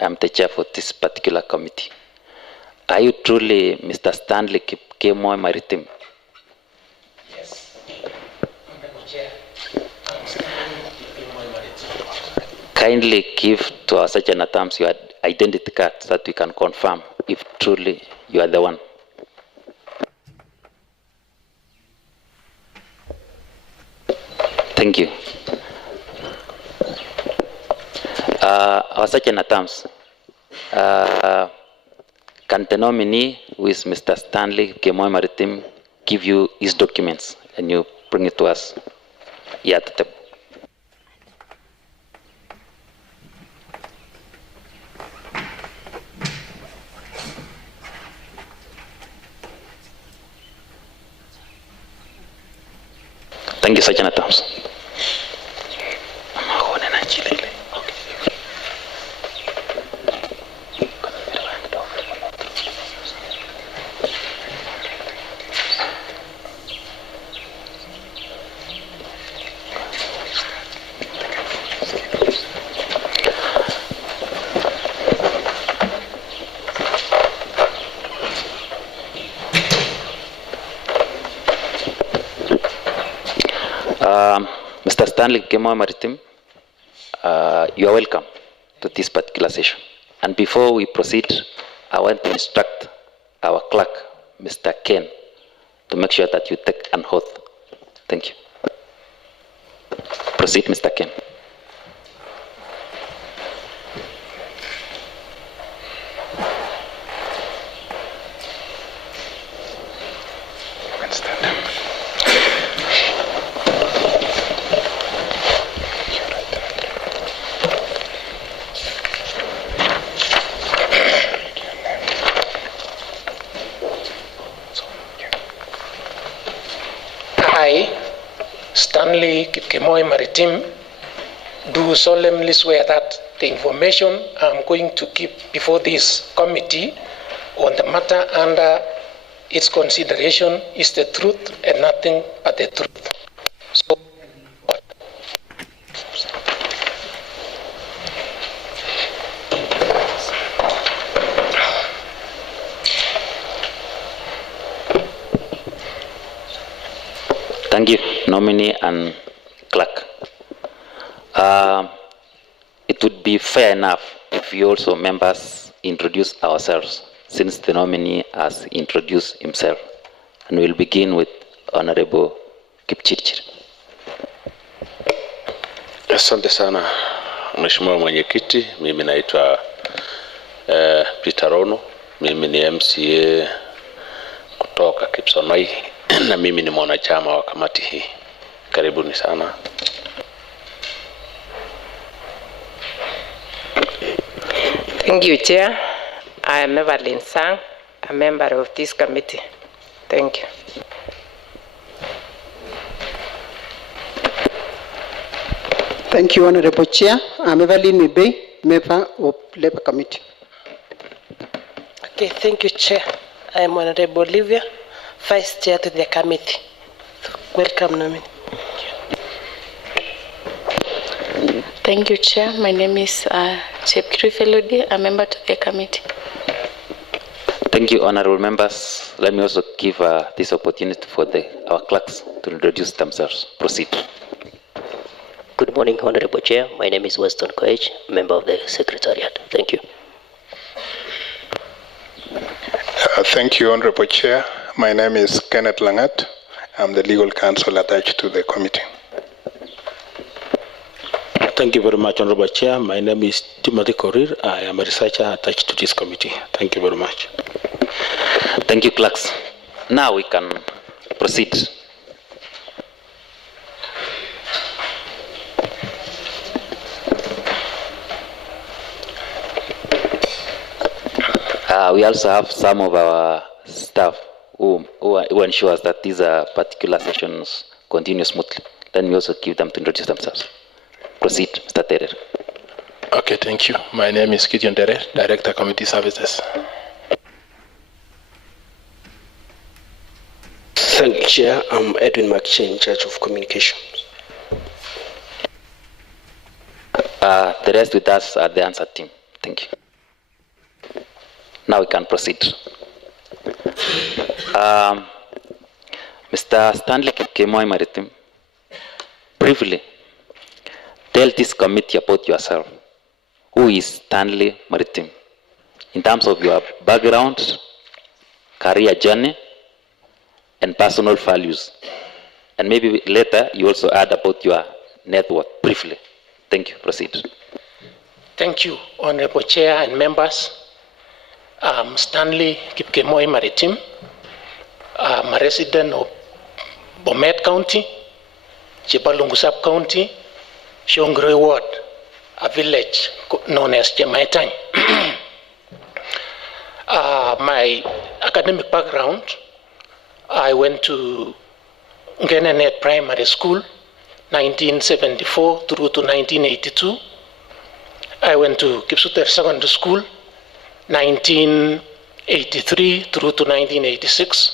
I'm the chair for this particular committee. Are you truly Mr. Stanley Kipkemoi Maritim? Yes. Honorable Chair. Kindly give to our sergeant at arms your identity card so that we can confirm if truly you are the one. Thank you. Our sergeant at arms, can the nominee, who is Mr. Stanley Kipkemoi Maritim, give you his documents and you bring it to us here at the table? Thank you, Sergeant at Arms. Mr. Stanley Kipkemoi Maritim, you are welcome to this particular session. And before we proceed, I want to instruct our clerk, Mr. Ken, to make sure that you take an oath. Thank you. Proceed, Mr. Ken. I, Stanley Kipkemoi Maritim, do solemnly swear that the information I'm going to give before this committee on the matter under its consideration is the truth and nothing but the truth. So, thank you, nominee and clerk. It would be fair enough if we also members introduce ourselves, since the nominee has introduced himself. And we'll begin with Honorable Kipchirchir. Asante sana Mheshimiwa Mwenyekiti, mimi naitwa Peter Rono, mimi ni MCA kutoka Kipsonai na mimi ni mwanachama wa kamati hii. Karibuni sana. Thank you, Chair. I am Evelyn Sang, a member of this committee. Thank you. Thank you, Honorable Chair. I'm Evelyn Mibey, member of Labour Committee. Okay, thank you, Chair. I am Honorable Olivia, Vice Chair to the committee. Welcome, nominee. Thank you, Chair. My name is Chairperson, a member to the committee. Thank you, honorable members. Let me also give this opportunity for our clerks to introduce themselves. Proceed. Good morning, Honorable Chair. My name is Weston Koech, member of the Secretariat. Thank you. Thank you, Honorable Chair. My name is Kenneth Langat. I'm the legal counsel attached to the committee. Thank you very much, Honorable Chair. My name is Timothy Korir. I am a researcher attached to this committee. Thank you very much. Thank you, clerks. Now we can proceed. We also have some of our staff who ensures that these particular sessions continue smoothly. Let me also give them to introduce themselves. Proceed, Mr. Terer. Okay, thank you. My name is Gideon Terer, Director, Committee Services. Thank you, Chair. I'm Edwin McChain, in charge of communications. The rest with us are the answer team. Thank you. Now we can proceed. Mr. Stanley Kipkemoi Maritim, briefly tell this committee about yourself. Who is Stanley Maritim? In terms of your background, career journey, and personal values. And maybe later you also add about your net worth, briefly. Thank you. Proceed. Thank you, Honorable Chair and members. I'm Stanley Kipkemoi Maritim. I'm a resident of Bomet County, Chipalungu Sub-County, Shongre Ward, a village known as Jemaitang. My academic background, I went to Ngenenet Primary School, 1974 through to 1982. I went to Kipsuter Secondary School, 1983 through to 1986.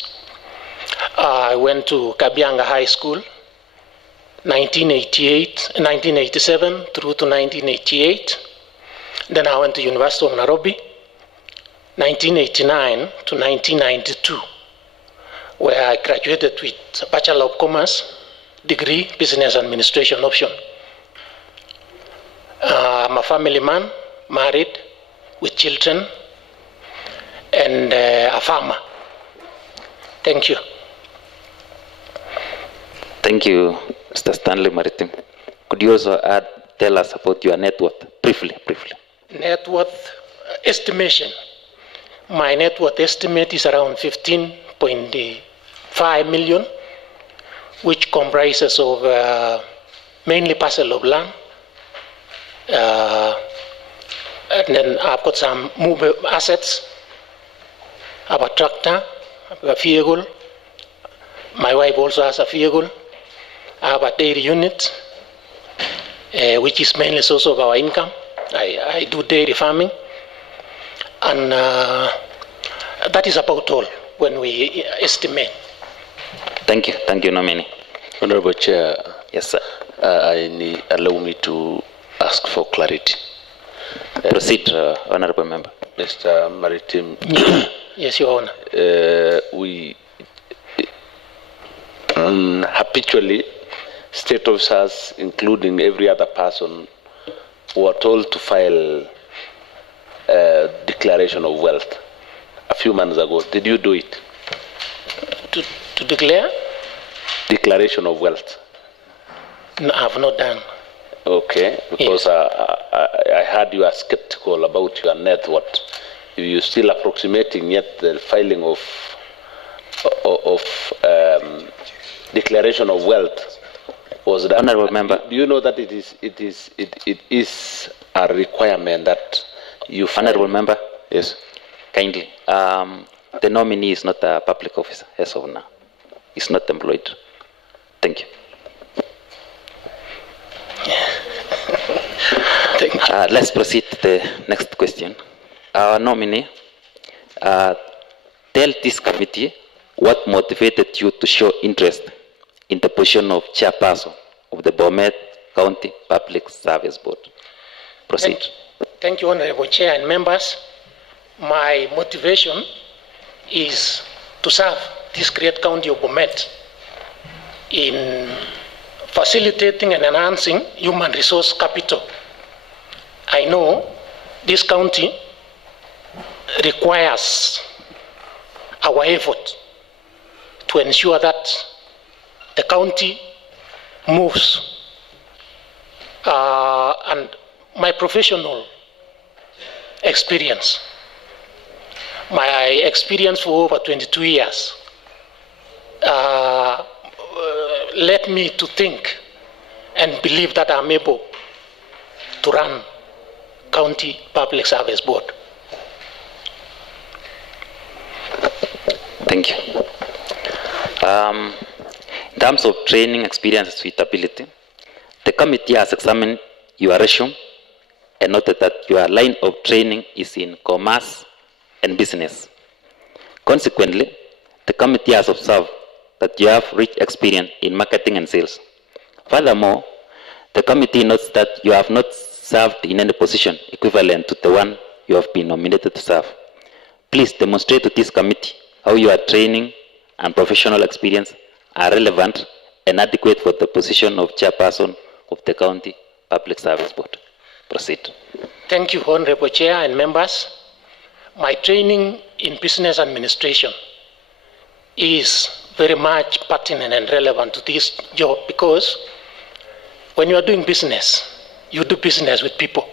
I went to Kabianga High School, 1987 through to 1988. Then I went to University of Nairobi, 1989 to 1992, where I graduated with a Bachelor of Commerce degree, Business Administration option. I'm a family man, married, with children, and a farmer. Thank you. Thank you, Mr. Stanley Maritim. Could you also tell us about your net worth, briefly? Net worth estimation. My net worth estimate is around 15.5 million, which comprises of mainly parcel of land. And then I've got some movable assets. I have a tractor, I have a vehicle. My wife also has a vehicle. I have a dairy unit, which is mainly source of our income. I do dairy farming. And that is about all when we estimate. Thank you, nominee. Honorable Chair. Yes, sir. Allow me to ask for clarity. Proceed, Honorable Member. Mr. Maritim. Yes, Your Honor. We habitually, state officers, including every other person, were told to file a declaration of wealth a few months ago. Did you do it? To declare? Declaration of wealth. No, I have not done. Okay, because yes. I heard you are skeptical about your net worth. You're still approximating yet the filing of declaration of wealth was that. Honorable Member. Do you know that it is a requirement that you file? Honorable Member. Yes. Kindly. The nominee is not a public officer as of now. He's not employed. Thank you. Thank you. Let's proceed to the next question. Our nominee, tell this committee what motivated you to show interest in the position of chairperson of the Bomet County Public Service Board. Proceed. Thank you, Honorable Chair and members. My motivation is to serve this great county of Bomet in facilitating and enhancing human resource capital. I know this county requires our effort to ensure that the county moves. And my professional experience, my experience for over 22 years, led me to think and believe that I'm able to run County Public Service Board. Thank you. In terms of training, experience, and suitability, the committee has examined your resume and noted that your line of training is in commerce and business. Consequently, the committee has observed that you have rich experience in marketing and sales. Furthermore, the committee notes that you have not served in any position equivalent to the one you have been nominated to serve. please demonstrate to this committee how your training and professional experience are relevant and adequate for the position of chairperson of the County Public Service Board. Proceed. Thank you, Honorable Chair and members. My training in business administration is very much pertinent and relevant to this job because when you are doing business, you do business with people.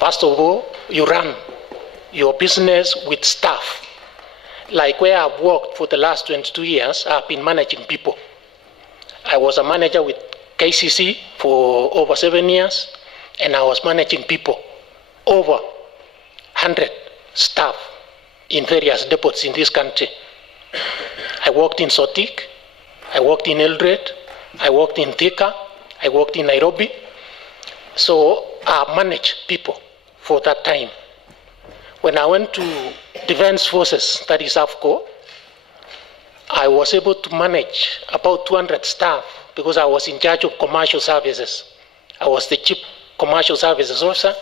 First of all, you run your business with staff. Like where I've worked for the last 22 years, I've been managing people. I was a manager with KCC for over 7 years, and I was managing people, over 100 staff in various depots in this country. I worked in Sotik, I worked in Eldoret, I worked in Thika, I worked in Nairobi. So I managed people for that time. When I went to Defense Forces, that is AFCO, I was able to manage about 200 staff because I was in charge of commercial services. I was the chief commercial services officer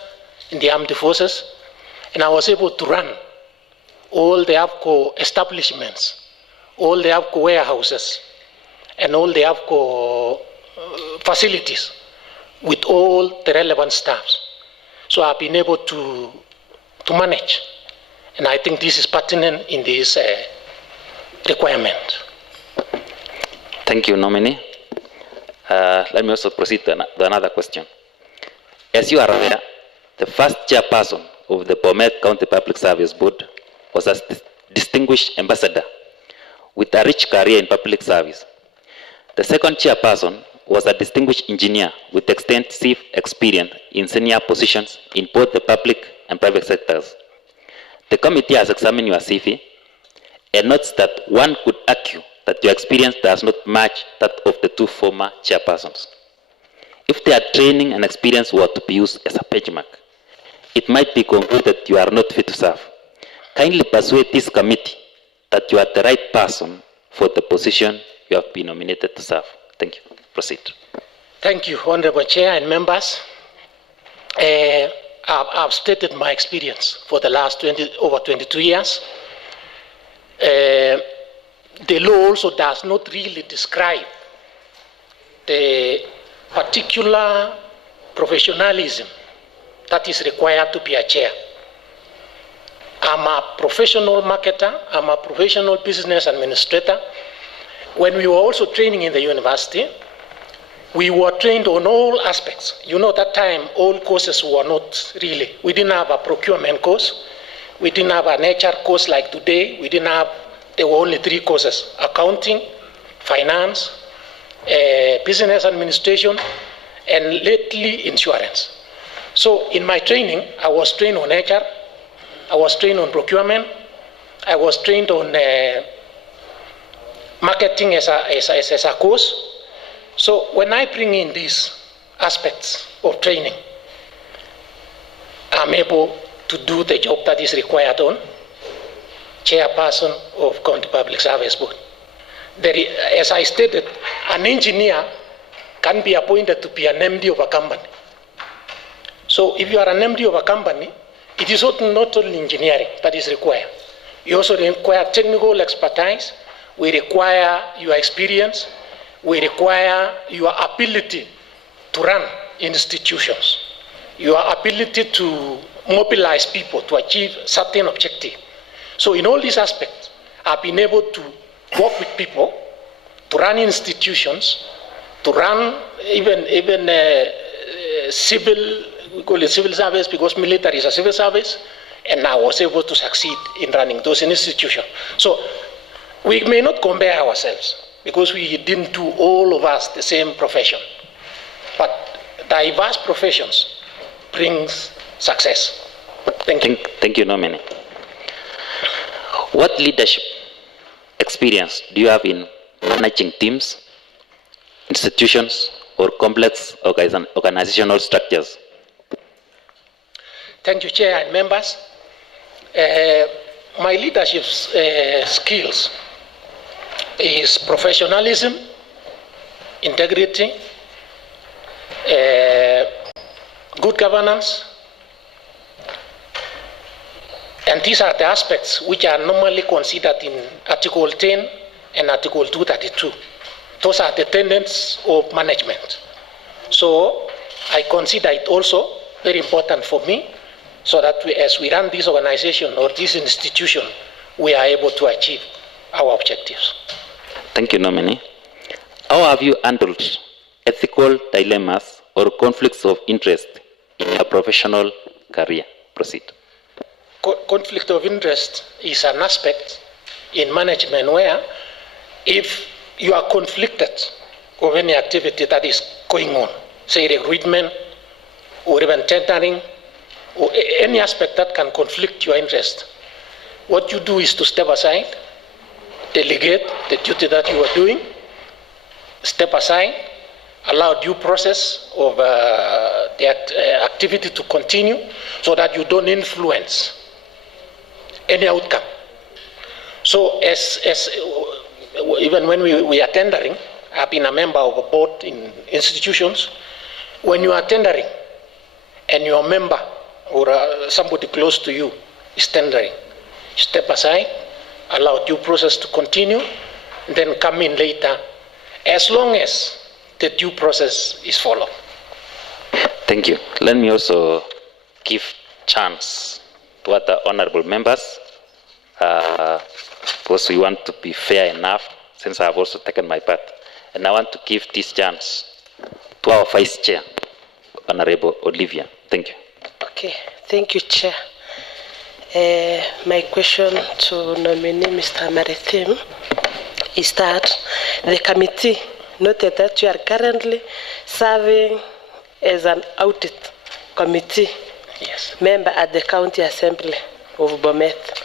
in the armed forces, and I was able to run all the AFCO establishments, all the AFCO warehouses, and all the AFCO facilities with all the relevant staffs. So I've been able to manage, and I think this is pertinent in this requirement. Thank you, nominee. Let me also proceed to another question. As you are aware, the first chairperson of the Bomet County Public Service Board was a distinguished ambassador with a rich career in public service. The second chairperson was a distinguished engineer with extensive experience in senior positions in both the public and private sectors. The committee has examined your CV and notes that one could argue that your experience does not match that of the two former chairpersons. If their training and experience were to be used as a benchmark, it might be concluded that you are not fit to serve. Kindly persuade this committee that you are the right person for the position you have been nominated to serve. Thank you. Proceed. Thank you, Honorable Chair and members. I've stated my experience for the last over 22 years. The law also does not really describe the particular professionalism that is required to be a chair. I'm a professional marketer, I'm a professional business administrator. When we were also training in the university, we were trained on all aspects. You know, that time, all courses were not really. We didn't have a procurement course. We didn't have an HR course like today. There were only 3 courses: accounting, finance, business administration, and lately insurance. So in my training, I was trained on HR, I was trained on procurement, I was trained on marketing as a course. So when I bring in these aspects of training, I'm able to do the job that is required on chairperson of County Public Service Board. As I stated, an engineer can be appointed to be an MD of a company. So if you are an MD of a company, it is not only engineering that is required. You also require technical expertise. We require your experience. We require your ability to run institutions, your ability to mobilize people to achieve certain objectives. So in all these aspects, I've been able to work with people, to run institutions, to run even civil, we call it civil service because military is a civil service, and I was able to succeed in running those institutions. So we may not compare ourselves, because we didn't do all of us the same profession. But diverse professions brings success. Thank you. Thank you, nominee. What leadership experience do you have in managing teams, institutions, or complex organizational structures? Thank you, Chair and members. My leadership skills is professionalism, integrity, good governance, And these are the aspects which are normally considered in Article 10 and Article 232. Those are the tenets of management. So I consider it also very important for me so that as we run this organization or this institution, we are able to achieve our objectives. Thank you, nominee. How have you handled ethical dilemmas or conflicts of interest in your professional career? Proceed. Conflict of interest is an aspect in management where if you are conflicted of any activity that is going on, say recruitment or even tendering or any aspect that can conflict your interest, what you do is to step aside, delegate the duty that you are doing, step aside, allow due process of the activity to continue so that you don't influence any outcome. So even when we are tendering, I've been a member of a board in institutions. When you are tendering and your member or somebody close to you is tendering, step aside, allow due process to continue, then come in later, as long as the due process is followed. Thank you. Let me also give chance to other honorable members, because we want to be fair enough, since I have also taken my part. And I want to give this chance to our Vice Chair, Honorable Olivia. Thank you. Okay, thank you, Chair. My question to nominee Mr. Maritim is that the committee noted that you are currently serving as an audit committee member at the County Assembly of Bomet.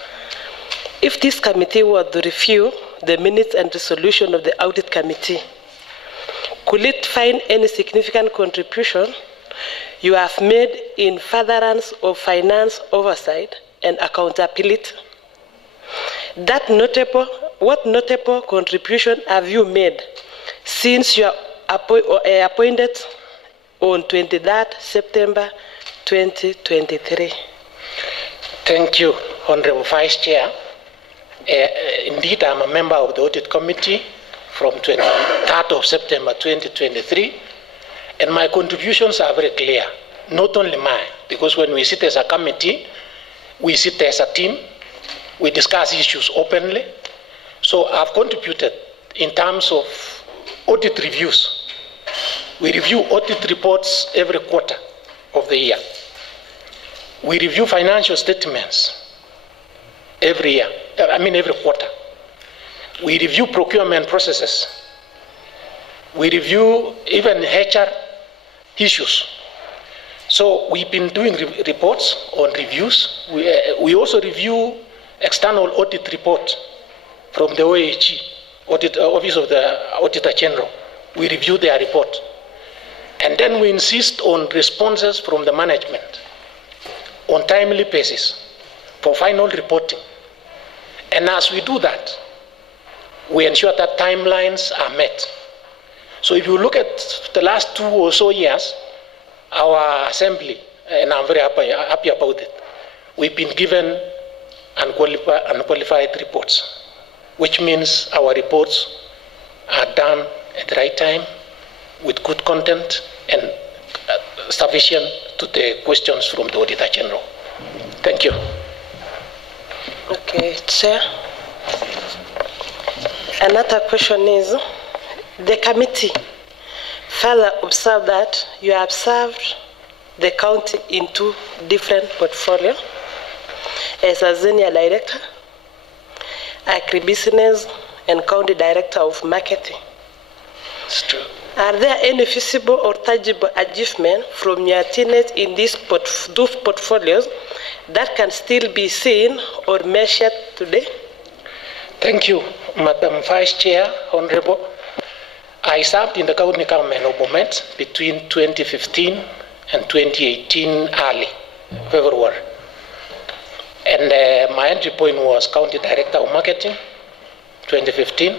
If this committee were to review the minutes and resolution of the audit committee, could it find any significant contribution you have made in furtherance of finance oversight and accountability? What notable contribution have you made since you are appointed on 23rd September 2023? Thank you, Honorable Vice Chair. Indeed, I'm a member of the Audit Committee from 23rd of September 2023, and my contributions are very clear, not only mine, because when we sit as a committee, we sit as a team, we discuss issues openly. So I've contributed in terms of audit reviews. We review audit reports every quarter of the year. We review financial statements every quarter. We review procurement processes. We review even HR issues. So we've been doing reports on reviews. We also review external audit reports from the OAG, Office of the Auditor General. We review their report. And then we insist on responses from the management on timely basis for final reporting. And as we do that, we ensure that timelines are met. So if you look at the last 2 or so years, our assembly, and I'm very happy about it, we've been given unqualified reports, which means our reports are done at the right time with good content and sufficient to the questions from the Auditor General. Thank you. Okay, Chair. Another question is, the committee further observed that you have served the county in 2 different portfolios as a senior director, agribusiness, and county director of marketing. It's true. Are there any visible or tangible achievements from your tenure in these 2 portfolios that can still be seen or measured today? Thank you, Madam Vice Chair, Honorable. I served in the county government of Bomet between 2015 and 2018 early February. And my entry point was County Director of Marketing, 2015.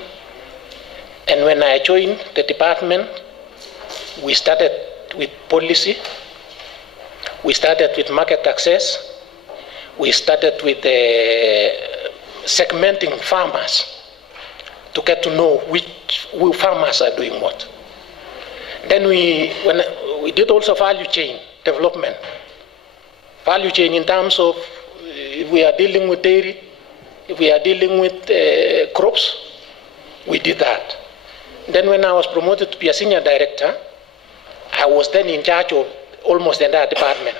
And when I joined the department, we started with policy, we started with market access, we started with segmenting farmers to get to know which farmers are doing what. Then we did also value chain development. Value chain in terms of if we are dealing with dairy, if we are dealing with crops, we did that. Then when I was promoted to be a senior director, I was then in charge of almost the entire department.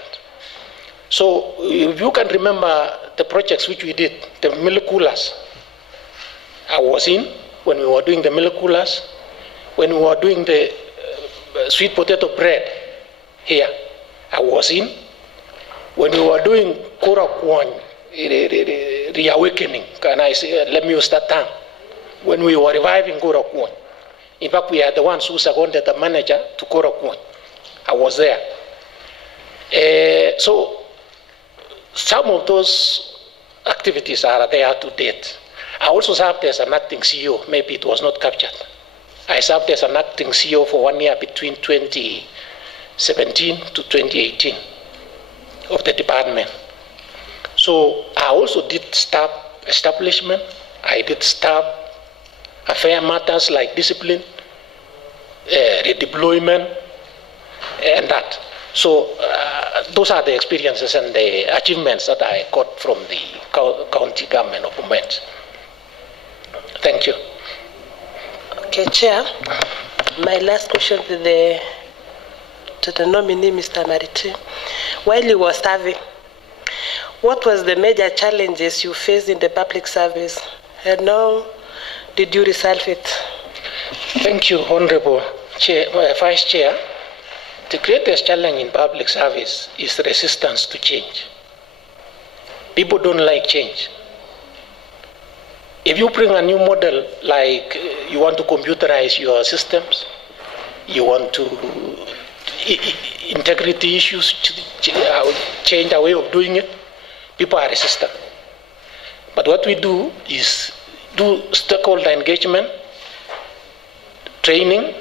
So if you can remember the projects which we did, the milk coolers, I was in when we were doing the milk coolers, when we were doing the sweet potato bread here, I was in. When we were doing Kora Kwan, reawakening, can I say, let me use that term, when we were reviving Kora Kwan. In fact, we are the ones who seconded the manager to Kora Kwan. I was there. So some of those activities are there to date. I also served as an acting CEO. Maybe it was not captured. I served as an acting CEO for 1 year between 2017 to 2018 of the department. So I also did staff establishment. I did staff affair matters like discipline, redeployment, and that. So those are the experiences and the achievements that I got from the county government of Bomet. Thank you. Okay, Chair. My last question to the nominee, Mr. Maritim. While you were serving, what was the major challenges you faced in the public service, and how did you resolve it? Thank you, Honorable Vice Chair. The greatest challenge in public service is resistance to change. People don't like change. If you bring a new model, like you want to computerize your systems, you want to integrity issues, change our way of doing it, people are resistant. But what we do is do stakeholder engagement, training,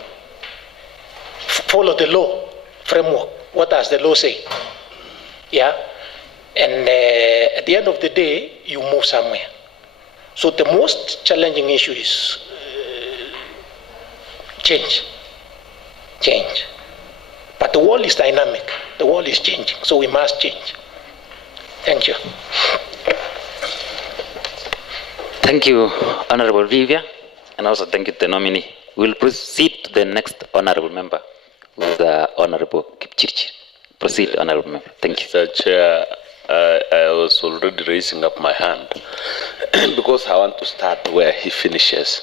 follow the law framework. What does the law say? Yeah? And at the end of the day, you move somewhere. So the most challenging issue is change. Change. But the world is dynamic. The world is changing, so we must change. Thank you. Thank you, Honorable Vivia, and also thank you to the nominee. We'll proceed to the next honorable member, who is Honorable Kipchirchir. Proceed, Honorable Member. Thank you. Mr. Chair, I was already raising up my hand because I want to start where he finishes.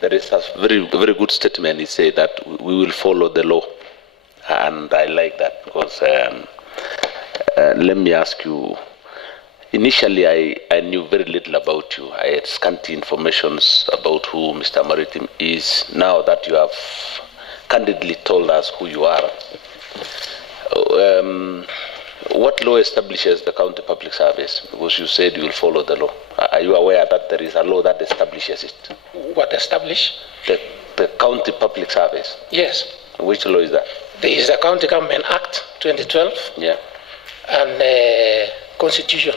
There is a very, very good statement. He said that we will follow the law. And I like that because let me ask you, initially I knew very little about you. I had scanty information about who Mr. Maritim is. Now that you have candidly told us who you are, what law establishes the county public service? Because you said you will follow the law. Are you aware that there is a law that establishes it? What established? The county public service. Yes. Which law is that? There is the County Government Act 2012. Yeah. And Constitution.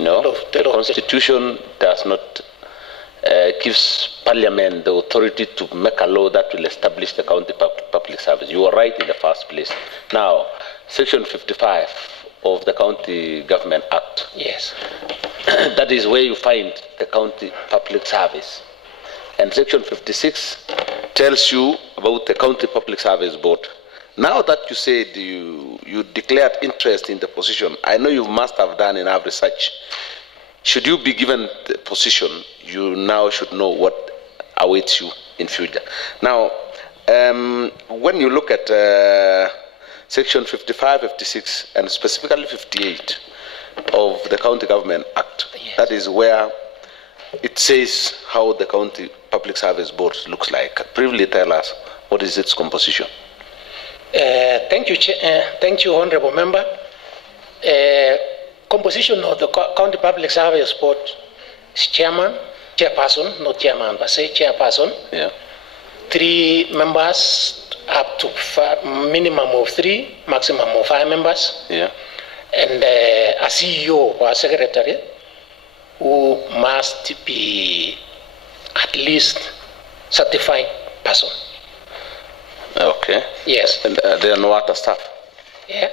No, the Constitution does not gives Parliament the authority to make a law that will establish the county public service. You are right in the first place. Now, Section 55 of the County Government Act. Yes. That is where you find the county public service. And Section 56 tells you about the County Public Service Board. Now that you said you declared interest in the position, I know you must have done enough research. Should you be given the position, you now should know what awaits you in future. Now, when you look at Section 55, 56, and specifically 58 of the County Government Act, yes, that is where it says how the County Public Service Board looks like. Briefly tell us what is its composition. Thank you, Honorable Member. Composition of the County Public Service Board is chairperson, not chairman, but say chairperson. Yeah. 3 members, up to minimum of 3, maximum of 5 members. Yeah. and a CEO or a secretary who must be at least certified person. Okay. Yes. And there are no other staff? Yeah.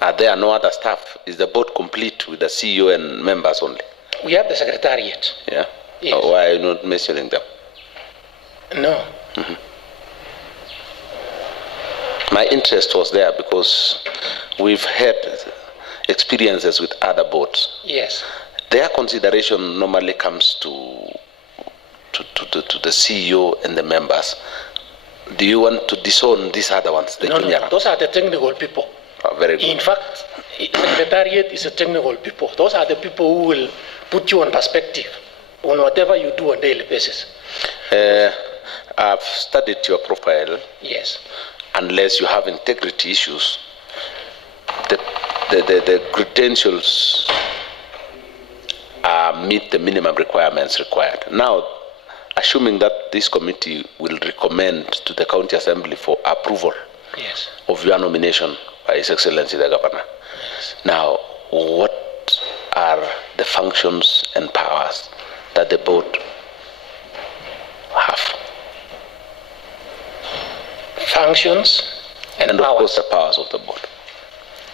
Are there no other staff? Is the board complete with the CEO and members only? We have the secretariat. Yeah. Yes. Why are you not mentioning them? No. Mm-hmm. My interest was there because we've had experiences with other boards. Yes. Their consideration normally comes to the CEO and the members. Do you want to disown these other ones? The No, those are the technical people. Oh, very good. In fact, secretariat is a technical people. Those are the people who will put you on perspective on whatever you do on a daily basis. I've studied your profile. Yes. Unless you have integrity issues, the credentials meet the minimum requirements required. Now, assuming that this committee will recommend to the County Assembly for approval yes. of your nomination by His Excellency the Governor. Yes. Now, what are the functions and powers that the board have? Functions and of powers. course the powers of the board.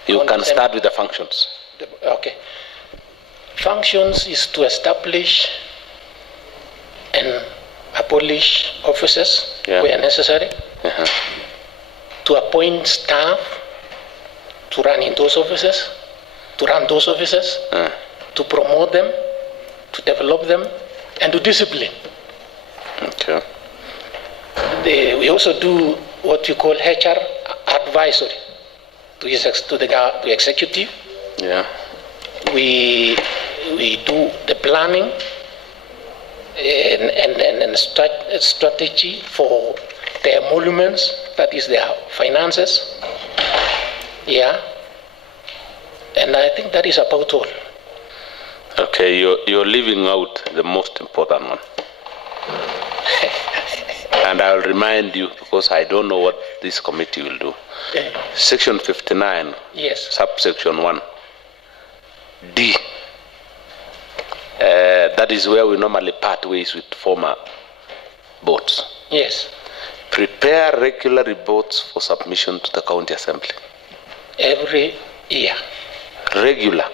You can start with the functions. Okay. Functions is to establish and abolish offices where necessary, to appoint staff to run in those offices, to promote them, to develop them, and to discipline. Okay. We also do what we call HR advisory to the executive. Yeah. We do the planning and strategy for their emoluments, that is their finances. Yeah. And I think that is about all. Okay, you're leaving out the most important one. And I'll remind you, because I don't know what this committee will do. Section 59, yes. subsection 1, D. That is where we normally part ways with former boards. Yes. Prepare regular reports for submission to the County Assembly. Every year. Regular.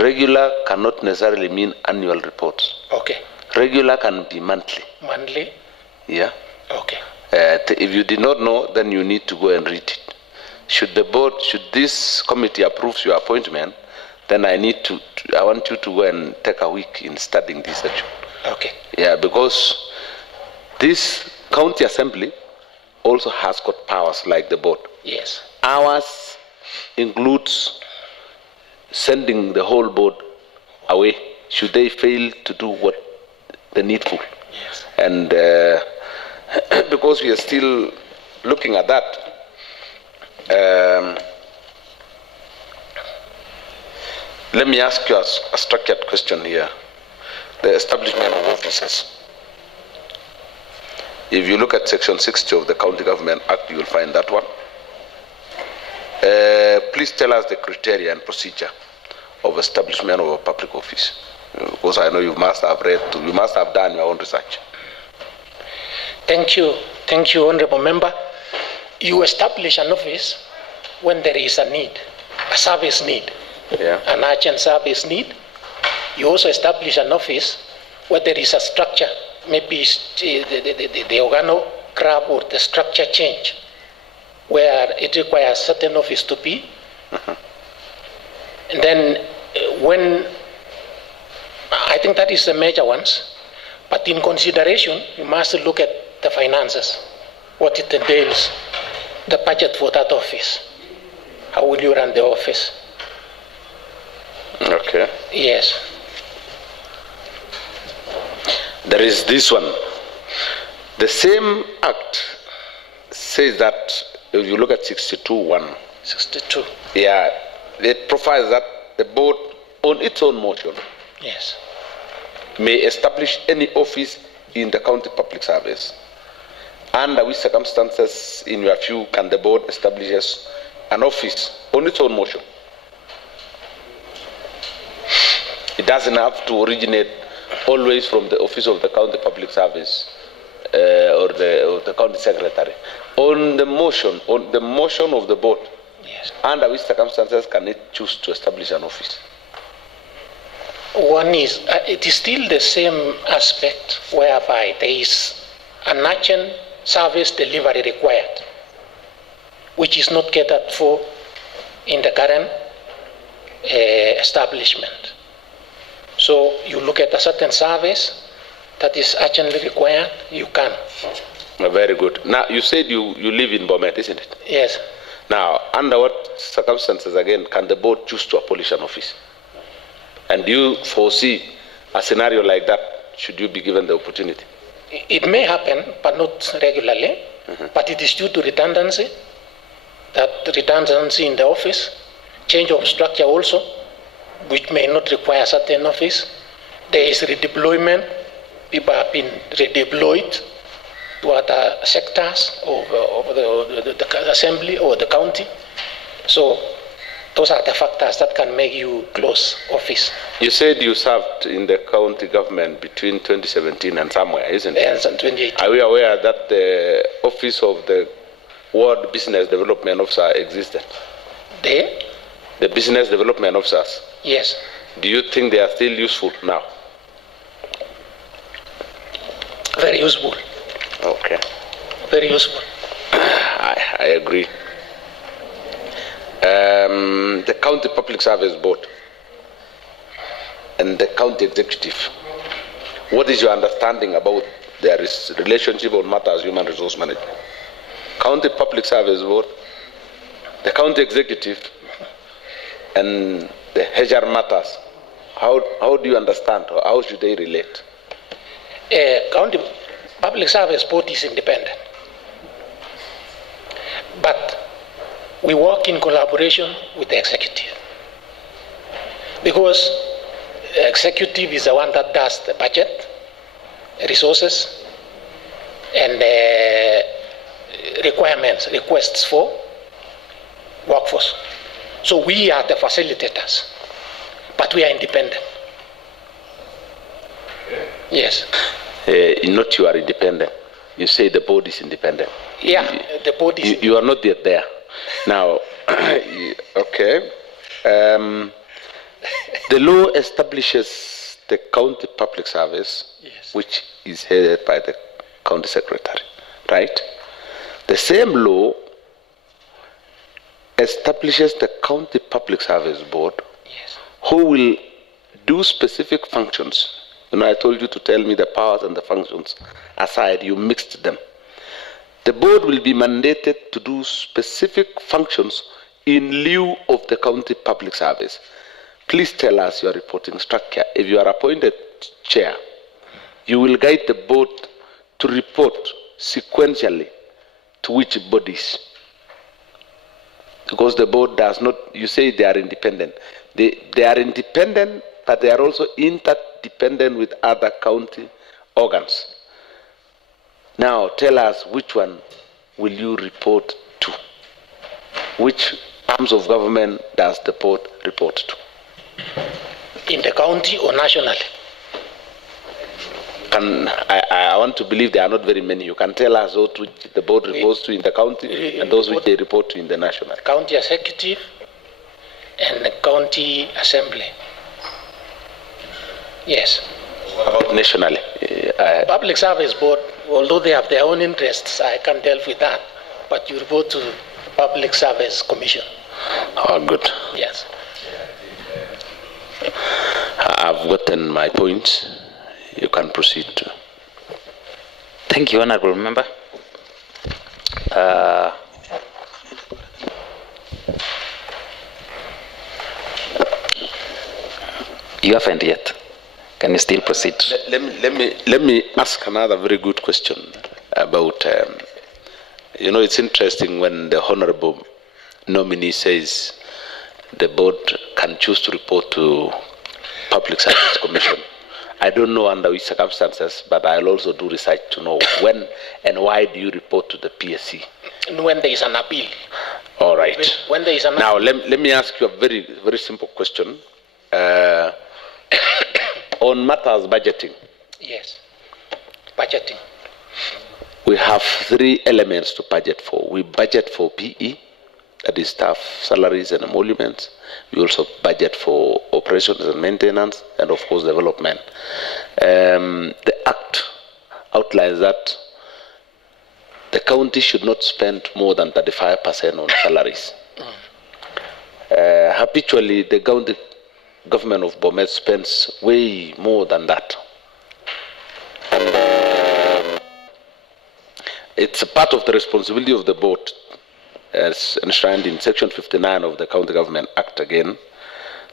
Regular cannot necessarily mean annual reports. Okay. Regular can be monthly. Monthly? Yeah. Okay. If you did not know, then you need to go and read it. Should this committee approve your appointment, then I want you to go and take a week in studying this section. Okay. Yeah, because this County Assembly also has got powers like the board. Yes. Ours includes sending the whole board away should they fail to do what the needful. Yes. And because we are still looking at that, let me ask you a structured question here. The establishment of offices. If you look at Section 60 of the County Government Act, you will find that one. Please tell us the criteria and procedure of establishment of a public office. Because I know you must have done your own research. Thank you, Honorable Member. You establish an office when there is a need, a service need, an urgent service need. You also establish an office where there is a structure, maybe the organograph or the structure change, where it requires certain office to be. And then when, I think that is the major ones, but in consideration, you must look at the finances, what it entails, the budget for that office. How will you run the office? Okay. Yes. There is this one. The same act says that, if you look at 62(1). 62. Yeah, it provides that the board, on its own motion, yes, may establish any office in the county public service. Under which circumstances, in your view, can the board establish an office on its own motion. It doesn't have to originate always from the office of the county public service or the county secretary. On the motion of the board, yes. Under which circumstances can it choose to establish an office? One is, it is still the same aspect whereby there is an urgent service delivery required, which is not catered for in the current establishment. So you look at a certain service that is urgently required, you can. Very good. Now, you said you live in Bomet, isn't it? Yes. Now, under what circumstances, again, can the board choose to abolish an office? And do you foresee a scenario like that should you be given the opportunity? It may happen, but not regularly. But it is due to redundancy, in the office, change of structure also, which may not require certain office. There is redeployment. People have been redeployed to other sectors of the assembly or the county. So those are the factors that can make you close office. You said you served in the county government between 2017 and somewhere, isn't it? Yes, and 2018. Are we aware that the office of the Ward Business Development Officer existed? The business development officers? Yes. Do you think they are still useful now? Very useful. Okay. Very useful. I agree. The County Public Service Board and the County Executive, what is your understanding about their relationship on matters of human resource management? County Public Service Board, the County Executive, and the HR matters, how do you understand, or how should they relate? County Public Service Board is independent, but we work in collaboration with the executive, because the executive is the one that does the budget, resources, and requests for workforce. So we are the facilitators, but we are independent. Yes. Not you are independent. You say the board is independent. Yeah, the board is. You are not yet there. Now, okay. The law establishes the county public service, yes, which is headed by the county secretary, right? The same law establishes the county public service board, yes, who will do specific functions. You know, I told you to tell me the powers and the functions aside, you mixed them. The board will be mandated to do specific functions in lieu of the county public service. Please tell us your reporting structure. If you are appointed chair, you will guide the board to report sequentially to which bodies. Because the board does not, you say they are independent. They are independent, but they are also interdependent with other county organs. Now tell us which one will you report to? Which arms of government does the board report to? In the county or nationally? I want to believe there are not very many. You can tell us those which the board reports to in the county and those which they report to in the national. County executive and the county assembly. Yes. What about nationally? Public Service Board, although they have their own interests, I can't delve with that. But you report to Public Service Commission. Oh, good. Yes. I've gotten my points. You can proceed. Thank you, Honorable Member. You haven't yet. Can you still proceed? Let me ask another very good question about, you know, it's interesting when the Honorable nominee says the board can choose to report to Public Service Commission. I don't know under which circumstances, but I'll also do research to know when and why do you report to the PSC? When there is an appeal. All right. When there is an Now, let me ask you a very, very simple question. On matters budgeting. Yes, budgeting. We have 3 elements to budget for. We budget for PE, that is staff salaries and emoluments. We also budget for operations and maintenance, and of course development. The Act outlines that the county should not spend more than 35% on salaries. Habitually, the county government of Bomet spends way more than that. And, it's a part of the responsibility of the board, as enshrined in Section 59 of the County Government Act again,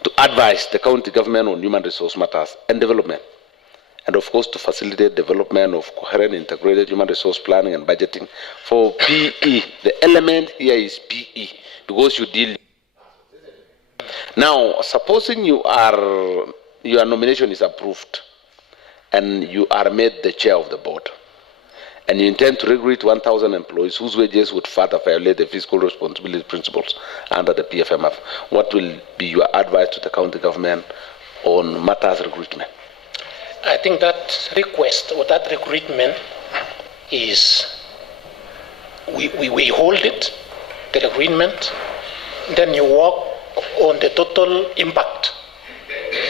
to advise the county government on human resource matters and development. And of course, to facilitate development of coherent, integrated human resource planning and budgeting for PE. The element here is PE, because you deal. Now, supposing your nomination is approved, and you are made the chair of the board, and you intend to recruit 1,000 employees whose wages would further violate the fiscal responsibility principles under the PFMF, what will be your advice to the county government on matters recruitment? I think that request or that recruitment is, we hold it, the recruitment, then you work on the total impact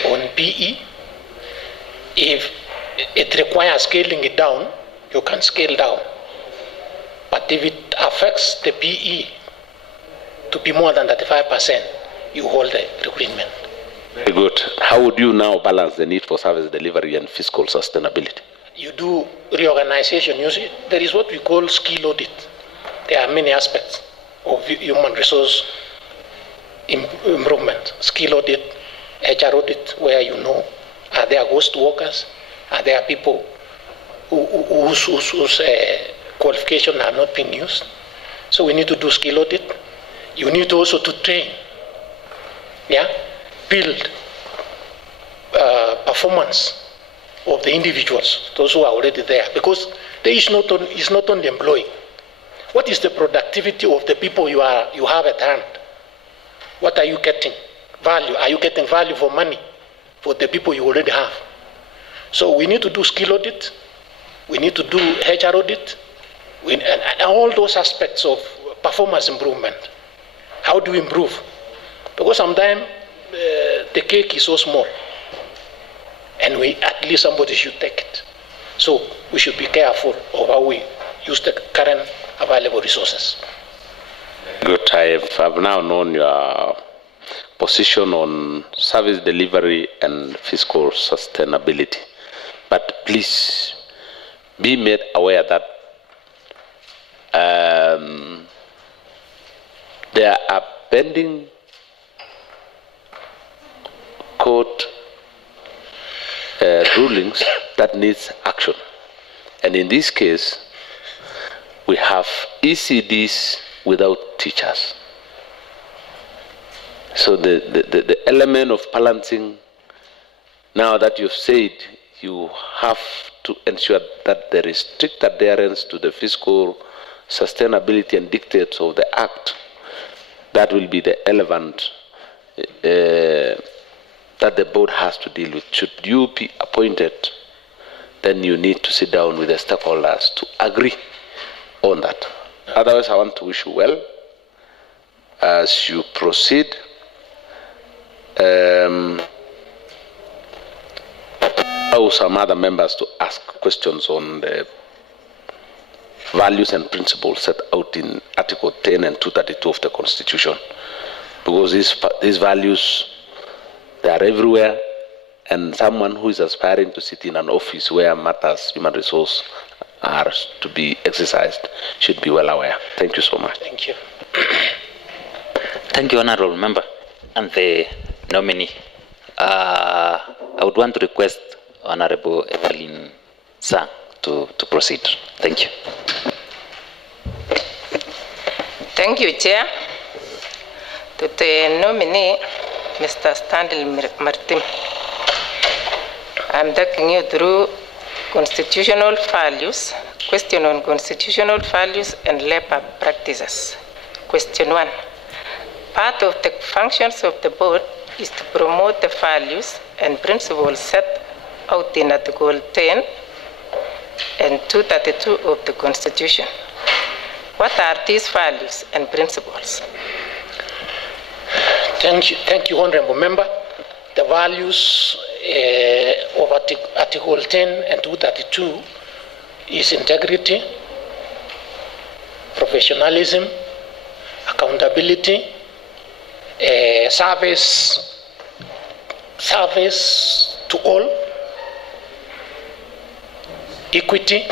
on PE. If it requires scaling it down, you can scale down. But if it affects the PE to be more than 35%, you hold the recruitment. Very good. How would you now balance the need for service delivery and fiscal sustainability? You do reorganization. You see, there is what we call skill audit. There are many aspects of human resource improvement. Skill audit, HR audit, where you know, are there ghost workers? Are there people whose qualifications are not being used? So we need to do skill audit. You need also to train, build performance of the individuals, those who are already there, because there is not only employing. What is the productivity of the people you have at hand? What are you getting? Value. Are you getting value for money for the people you already have? So we need to do skill audit. We need to do HR audit. And all those aspects of performance improvement. How do we improve? Because sometimes the cake is so small, and at least somebody should take it. So we should be careful of how we use the current available resources. Good. I've now known your position on service delivery and fiscal sustainability. But please be made aware that there are pending court rulings that needs action. And in this case, we have ECDs without teachers. So the element of balancing, now that you've said you have to ensure that there is strict adherence to the fiscal sustainability and dictates of the Act, that will be the element that the board has to deal with. Should you be appointed, then you need to sit down with the stakeholders to agree on that. Otherwise, I want to wish you well as you proceed. Allow some other members to ask questions on the values and principles set out in Article 10 and 232 of the Constitution, because these values, they are everywhere, and someone who is aspiring to sit in an office where matters human resource are to be exercised should be well aware. Thank you so much. Thank you. Thank you, Honorable Member. And the nominee. I would want to request Honorable Evelyn Sang to proceed. Thank you. Thank you, Chair. To the nominee, Mr. Stanley Maritim, I'm taking you through constitutional values, question on constitutional values and labor practices. Question 1. Part of the functions of the board is to promote the values and principles set out in Article 10 and 232 of the Constitution. What are these values and principles? Thank you, Honorable Member. The values of Article 10 and 232 is integrity, professionalism, accountability, service to all, equity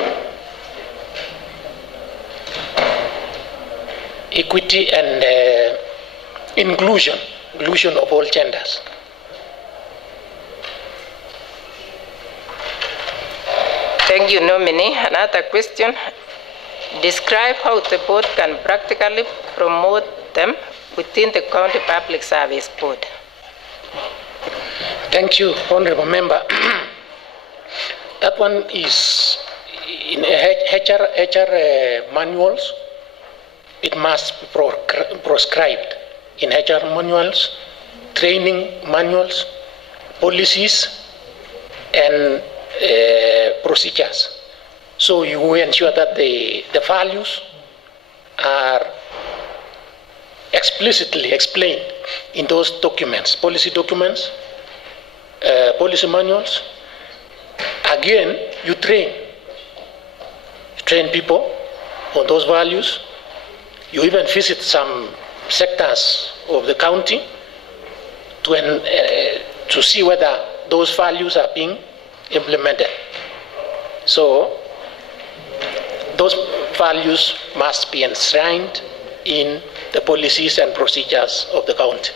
and inclusion of all genders. Thank you, nominee. Another question. Describe how the board can practically promote them within the County Public Service Board. Thank you, Honorable Member. That one is in HR manuals. It must be prescribed in HR manuals, training manuals, policies, and procedures. So you ensure that the values are explicitly explained in those documents, policy documents, policy manuals. Again, you train people on those values. You even visit some sectors of the county to see whether those values are being implemented. So those values must be enshrined in the policies and procedures of the county.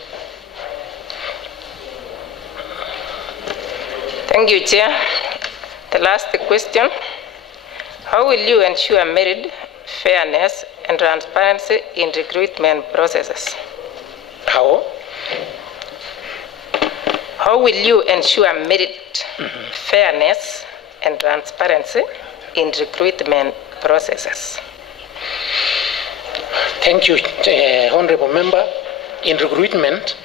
Thank you, Chair. The last question. How will you ensure merit, fairness, and transparency in recruitment processes? How? How will you ensure merit, fairness, and transparency in recruitment processes? Thank you, Honorable Member. In recruitment,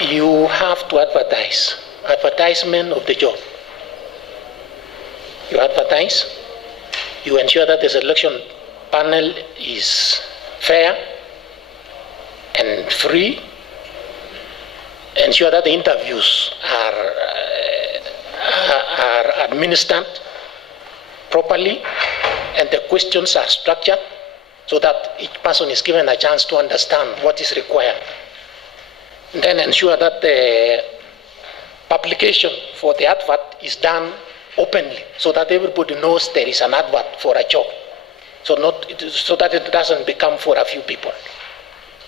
you have to advertise. Advertisement of the job. You advertise. You ensure that the selection panel is fair and free. Ensure that the interviews are administered properly and the questions are structured so that each person is given a chance to understand what is required. And then ensure that the publication for the advert is done openly so that everybody knows there is an advert for a job, so that it doesn't become for a few people.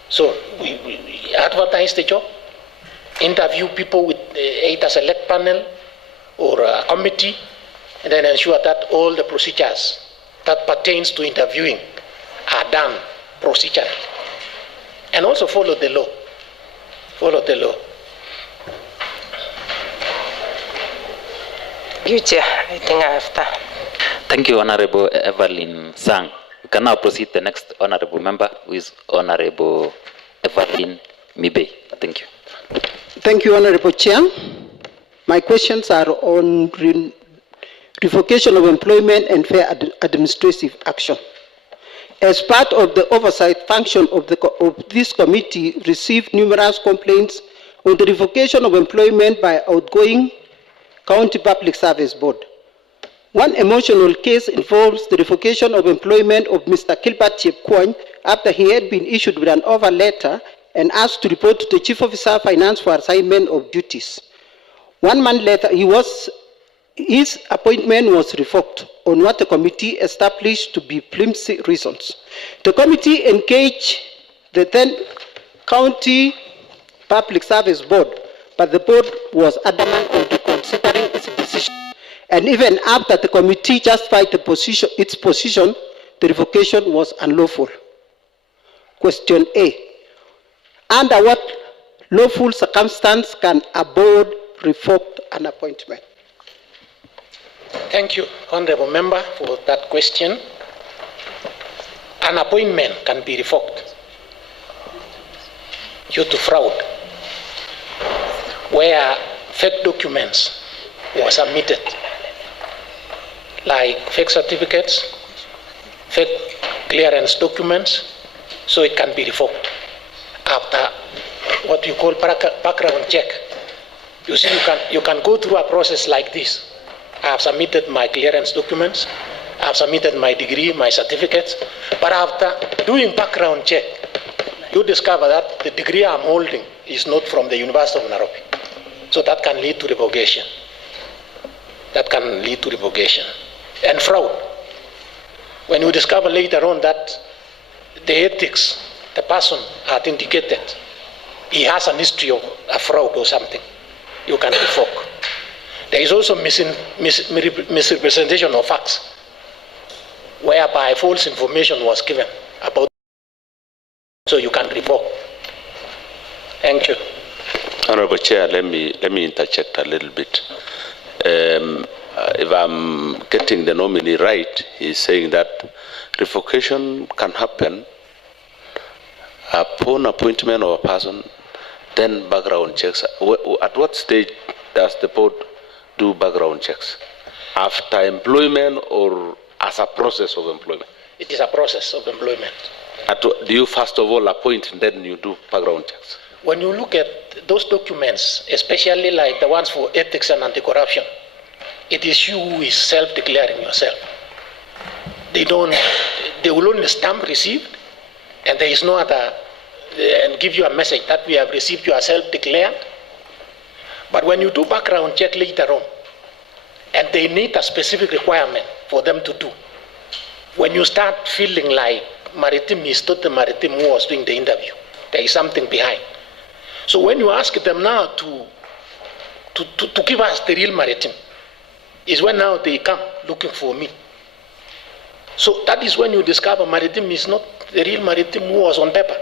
So we advertise the job, interview people with either select panel or a committee, and then ensure that all the procedures that pertains to interviewing are done procedurally. And also follow the law. Follow the law. You, Chair, I think I have that. Thank you, Honorable Evelyn Sang. We can now proceed to the next Honorable Member, who is Honorable Evelyn Mibei. Thank you. Thank you, Honorable Chair. My questions are on revocation of employment and fair administrative action. As part of the oversight function of this committee, received numerous complaints on the revocation of employment by outgoing County Public Service Board. One emotional case involves the revocation of employment of Mr. Gilbert Chepkwony after he had been issued with an offer letter and asked to report to the Chief Officer Finance for assignment of duties. 1 month later, his appointment was revoked on what the committee established to be flimsy reasons. The committee engaged the then County Public Service Board, but the board was adamant on considering its decision. And even after the committee justified its position, the revocation was unlawful. Question A. Under what lawful circumstance can a board revoke an appointment? Thank you, Honorable Member, for that question. an appointment can be revoked due to fraud, where fake documents were submitted, like fake certificates, fake clearance documents, so it can be revoked after what you call background check. You see, you can go through a process like this. I have submitted my clearance documents, I have submitted my degree, my certificates, but after doing background check, you discover that the degree I'm holding is not from the University of Nairobi. So that can lead to revocation. That can lead to revocation. And fraud. When you discover later on that the ethics, the person had indicated he has an history of a fraud or something, you can revoke. There is also misrepresentation of facts, whereby false information was given about, so you can revoke. Thank you. Honorable Chair, let me interject a little bit. If I'm getting the nominee right, he's saying that revocation can happen upon appointment of a person, then background checks. At what stage does the board do background checks? After employment or as a process of employment? It is a process of employment. Do you first of all appoint and then you do background checks? When you look at those documents, especially like the ones for ethics and anti-corruption, it is you who is self-declaring yourself. They will only stamp received, and there is no other, and give you a message that we have received, you are self-declared. But when you do background check later on, and they need a specific requirement for them to do, when you start feeling like Maritim is not the Maritim who was doing the interview, there is something behind. So when you ask them now to give us the real Maritim, is when now they come looking for me. So that is when you discover Maritim is not the real Maritim who was on paper.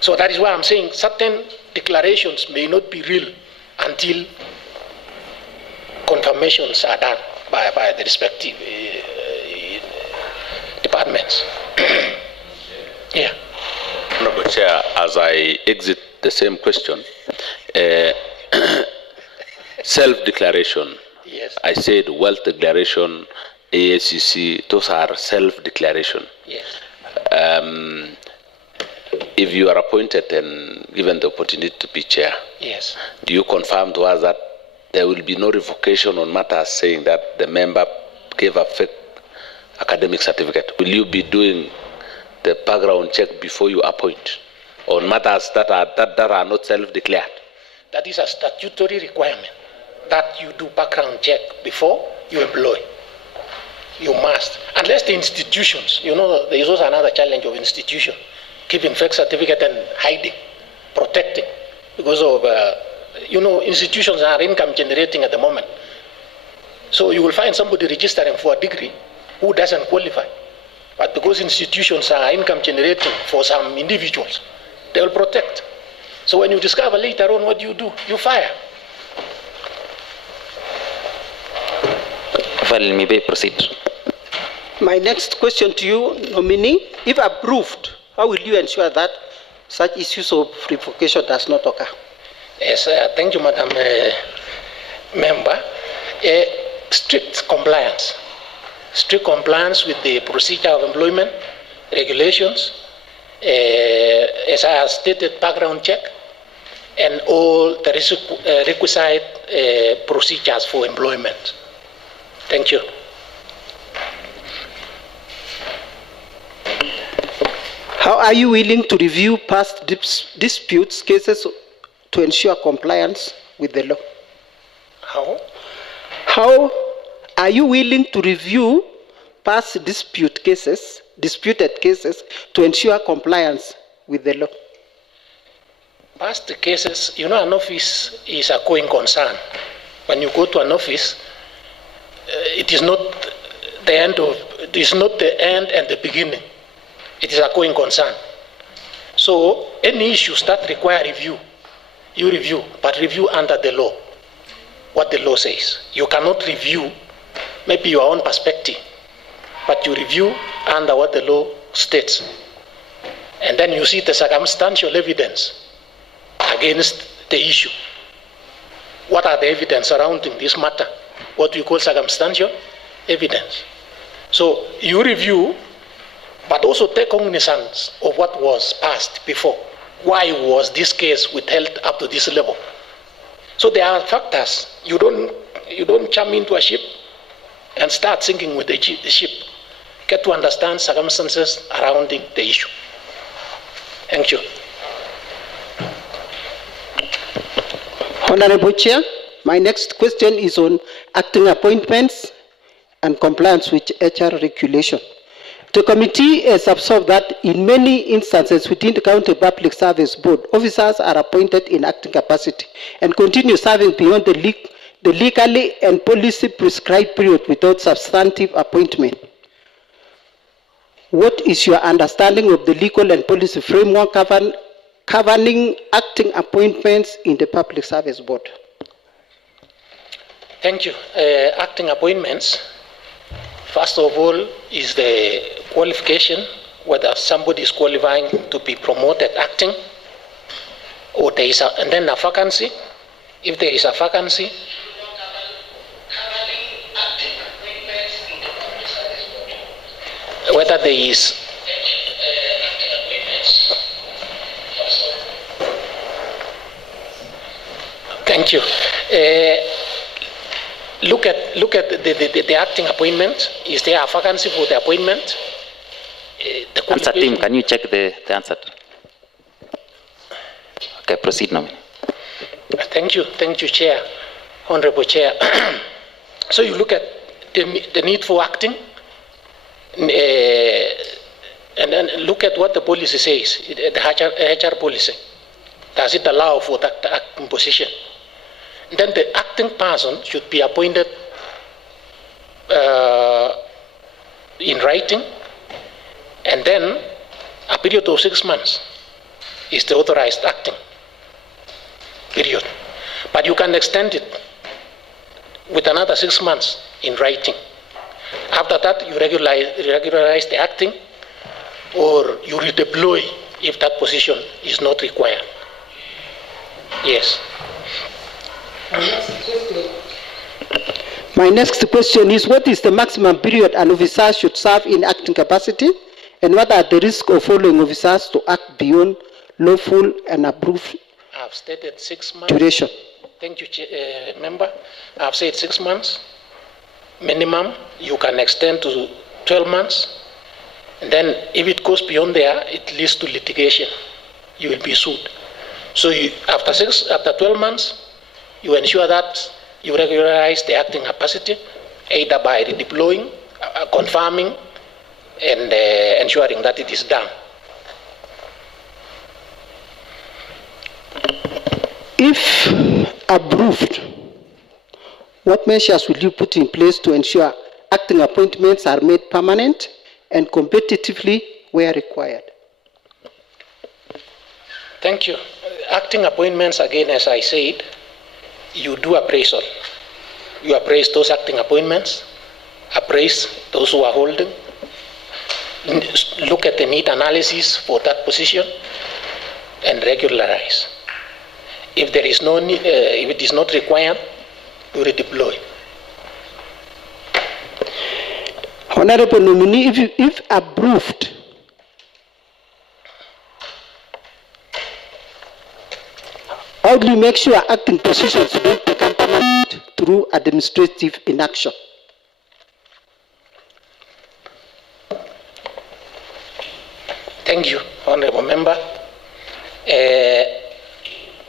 So that is why I'm saying certain declarations may not be real until confirmations are done by the respective departments. Yeah. Honorable Chair, as I exit the same question, self-declaration. Yes. I said wealth declaration, ASCC, those are self-declaration. Yes. If you are appointed and given the opportunity to be chair, yes, do you confirm to us that there will be no revocation on matters saying that the member gave a fake academic certificate? Will you be doing the background check before you appoint on matters that are not self-declared? That is a statutory requirement that you do background check before you employ. You must. Unless the institutions, there is also another challenge of institution, keeping fake certificate and hiding, protecting, because of, institutions are income generating at the moment. So you will find somebody registering for a degree who doesn't qualify. But because institutions are income generating for some individuals, they will protect. So when you discover later on, what do? You fire. Val, may proceed. My next question to you, nominee, if approved, how will you ensure that such issues of revocation does not occur? Yes, thank you, Madam Member. Strict compliance with the procedure of employment, regulations, as I have stated, background check, and all the requisite procedures for employment. Thank you. How are you willing to review past disputes cases to ensure compliance with the law? How are you willing to review past disputed cases to ensure compliance with the law? Past cases, an office is a going concern. When you go to an office, it is not the end and the beginning. It is a going concern. So any issues that require review, you review, but review under the law, what the law says. You cannot review maybe your own perspective, but you review under what the law states. And then you see the circumstantial evidence against the issue. What are the evidence surrounding this matter? What we call circumstantial evidence. So you review, but also take cognizance of what was passed before. Why was this case withheld up to this level? So there are factors. You don't jump into a ship and start sinking with the ship. Get to understand circumstances surrounding the issue. Thank you. Honorable Chair, my next question is on acting appointments and compliance with HR regulation. The committee has observed that in many instances within the County Public Service Board, officers are appointed in acting capacity and continue serving beyond the legally and policy prescribed period without substantive appointment. What is your understanding of the legal and policy framework governing acting appointments in the Public Service Board? Thank you. Acting appointments, first of all, is the qualification, whether somebody is qualifying to be promoted acting, or there is and then a vacancy. If there is a vacancy, whether there is thank you. Look at the acting appointment. Is there a vacancy for the appointment? The answer team, can you check the answer? Okay, proceed now. Thank you, Chair, Honorable Chair. So you look at the need for acting, and then look at what the policy says, the HR policy. Does it allow for that acting position? And then the acting person should be appointed in writing, and then a period of 6 months is the authorized acting period. But you can extend it with another 6 months in writing. After that, you regularize the acting, or you redeploy if that position is not required. Yes. My next question is, what is the maximum period an officer should serve in acting capacity, and what are the risks of following officers to act beyond lawful and approved I've stated 6 months. duration? Thank you, Member. I've said 6 months. Minimum, you can extend to 12 months. And then if it goes beyond there, it leads to litigation. You will be sued. So after 12 months, you ensure that you regularize the acting capacity, either by redeploying, confirming, and ensuring that it is done. If approved, what measures will you put in place to ensure acting appointments are made permanent and competitively where required? Thank you. Acting appointments, again, as I said, you do appraisal. You appraise those acting appointments, appraise those who are holding, look at the need analysis for that position, and regularize. If there is no need, if it is not required, you redeploy. Honorable nominee, if approved, how do you make sure acting positions don't become permanent through administrative inaction? Thank you, Honorable Member.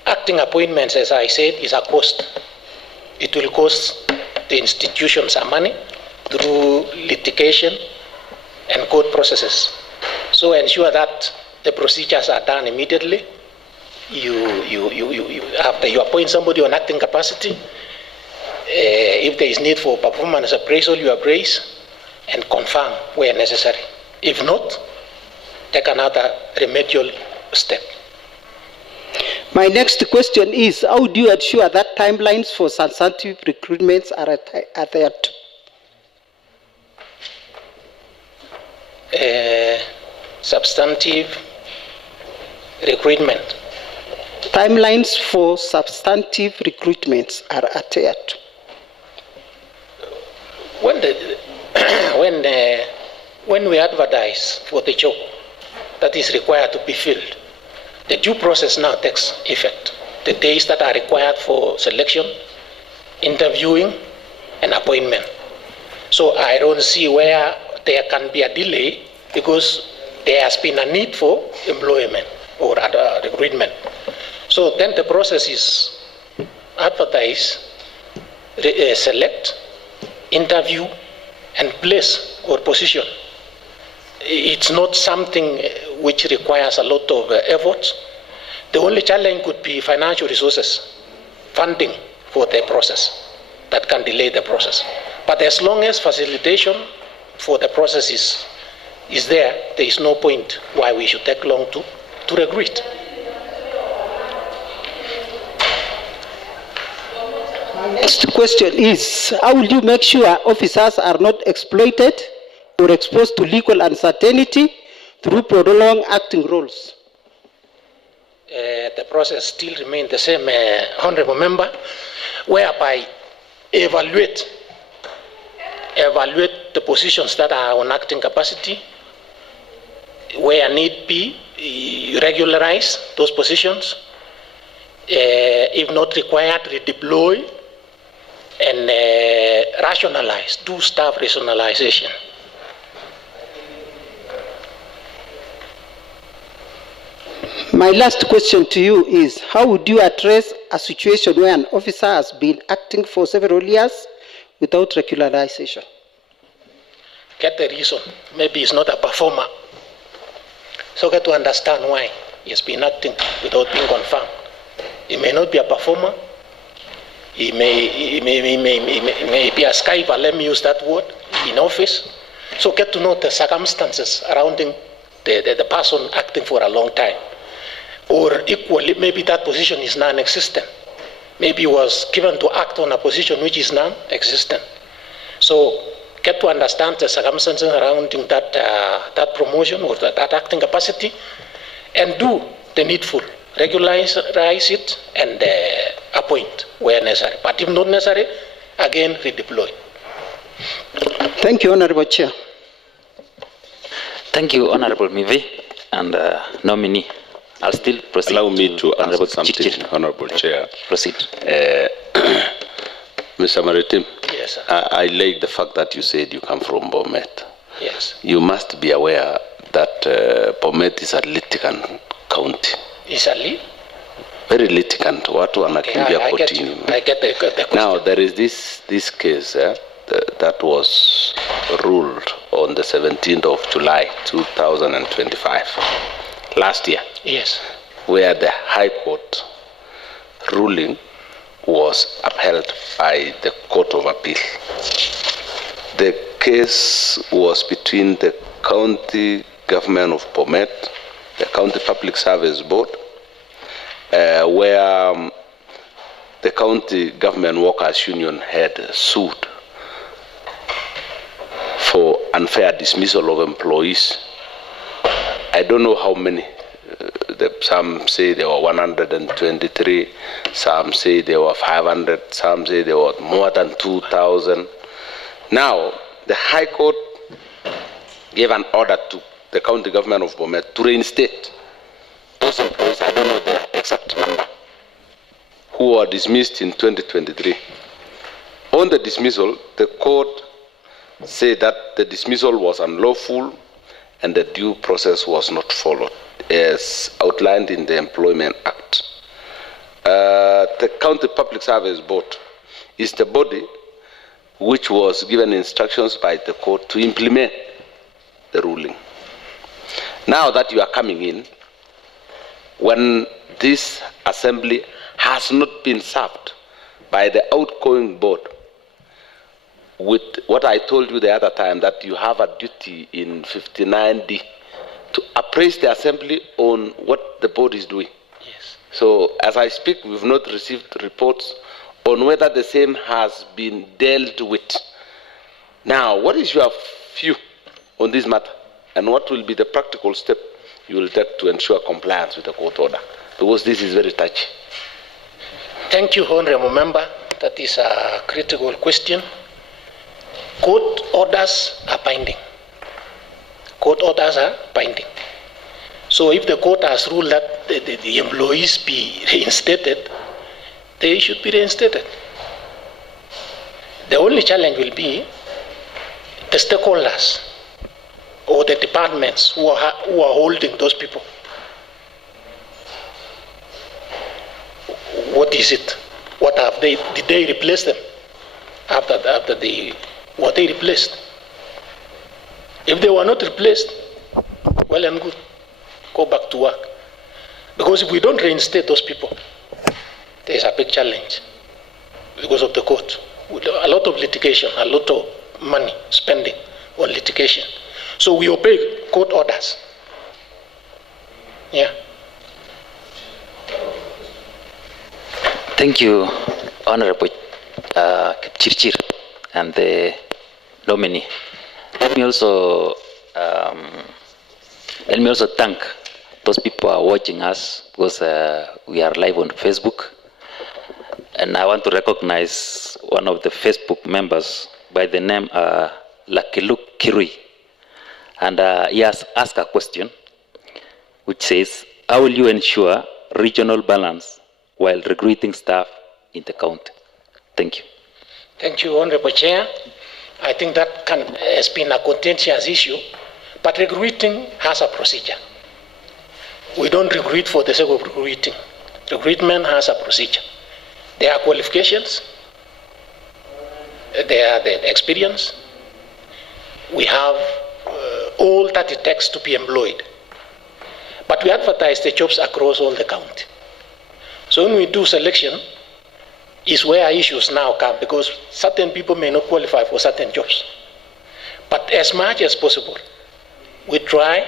Acting appointments, as I said, is a cost. It will cost the institution some money through litigation and court processes. So ensure that the procedures are done immediately. After you appoint somebody on acting capacity, if there is need for performance appraisal, you appraise and confirm where necessary. If not, take another remedial step. My next question is, how do you ensure that timelines for substantive recruitments are adhered to? substantive recruitment. Timelines for substantive recruitments are adhered. When we advertise for the job that is required to be filled, the due process now takes effect. The days that are required for selection, interviewing, and appointment. So I don't see where there can be a delay because there has been a need for employment or recruitment. So then the process is advertise, select, interview, and place or position. It's not something which requires a lot of effort. The only challenge could be financial resources, funding for the process that can delay the process. But as long as facilitation for the process is there, there is no point why we should take long to recruit. My next question is, how will you make sure officers are not exploited or exposed to legal uncertainty through prolonged acting roles? The process still remains the same, Honorable Member, whereby evaluate the positions that are on acting capacity, where need be, regularize those positions, if not required, redeploy, and rationalize, do staff rationalization. My last question to you is, how would you address a situation where an officer has been acting for several years without regularization? Get the reason. Maybe he's not a performer. So get to understand why he's been acting without being confirmed. He may not be a performer. He may be a skiver, let me use that word, in office. So get to know the circumstances surrounding the person acting for a long time. Or equally, maybe that position is non-existent. Maybe he was given to act on a position which is non-existent. So get to understand the circumstances surrounding that promotion or that acting capacity, and do the needful. Regularize it and appoint where necessary. But if not necessary, again redeploy. Thank you, Honorable Chair. Thank you, Honorable Mivi and nominee. I'll still proceed. Allow me to answer something, Honorable Chair. Proceed. Mr. Maritim, yes, sir. I like the fact that you said you come from Bomet. Yes. You must be aware that Bomet is a litigant county. Is a li? Very litigant. Watu wanakimbia kotini. I get the question. Now there is this case that was ruled on the 17th of July 2025, last year. Yes. Where the High Court ruling was upheld by the Court of Appeal. The case was between the county government of Bomet, the County Public Service Board, where the county government workers union had sued for unfair dismissal of employees. I don't know how many. Some say there were 123, some say there were 500, some say there were more than 2,000. Now, the High Court gave an order to the county government of Bomet to reinstate those employees, I don't know the exact number, who were dismissed in 2023. On the dismissal, the court said that the dismissal was unlawful and the due process was not followed, as outlined in the Employment Act. The County Public Service Board is the body which was given instructions by the court to implement the ruling. Now that you are coming in, when this assembly has not been served by the outgoing board with what I told you the other time, that you have a duty in 59D to appraise the assembly on what the board is doing. Yes. So as I speak, we've not received reports on whether the same has been dealt with. Now, what is your view on this matter? And what will be the practical step you will take to ensure compliance with the court order? Because this is very touchy. Thank you, Honorable Member. That is a critical question. Court orders are binding. Court orders are binding. So if the court has ruled that the employees be reinstated, they should be reinstated. The only challenge will be the stakeholders or the departments who are holding those people. What is it? What have they? Did they replace them after were they replaced? If they were not replaced, well and good, go back to work. Because if we don't reinstate those people, there is a big challenge because of the court. A lot of litigation, a lot of money spending on litigation. So we obey court orders. Yeah. Thank you, Honorable Chirchir and the nominee. Let me also thank those people who are watching us, because we are live on Facebook. And I want to recognize one of the Facebook members by the name Lakiluk Kirui. And he has asked a question which says, how will you ensure regional balance while recruiting staff in the county? Thank you. Thank you, Honorable Chair. I think that has been a contentious issue, but recruiting has a procedure. We don't recruit for the sake of recruiting. Recruitment has a procedure. There are qualifications, there are the experience. We have all that it takes to be employed. But we advertise the jobs across all the county. So when we do selection, is where issues now come, because certain people may not qualify for certain jobs. But as much as possible, we try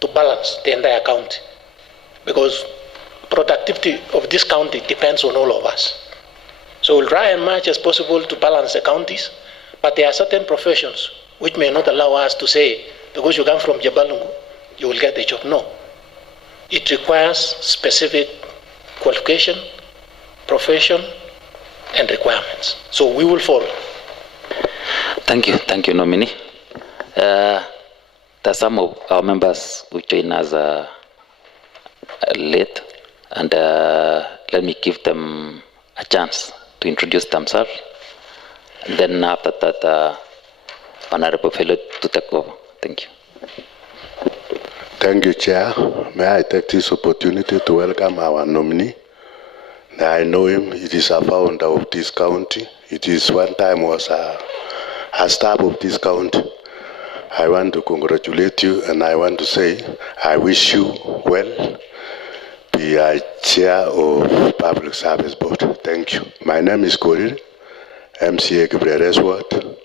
to balance the entire county, because productivity of this county depends on all of us. So we'll try as much as possible to balance the counties, but there are certain professions which may not allow us to say, because you come from Jabalungu, you will get the job. No. It requires specific qualification, profession, and requirements. So we will follow. Thank you, nominee. There are some of our members who join us late, and let me give them a chance to introduce themselves. And then after that, Honorable Fellow to take over. Thank you. Thank you, Chair. May I take this opportunity to welcome our nominee. I know him. It is a founder of this county. It is one time was a staff of this county. I want to congratulate you, and I want to say I wish you well. Be a chair of Public Service Board. Thank you. My name is Korir, MCA Gibreres Ward.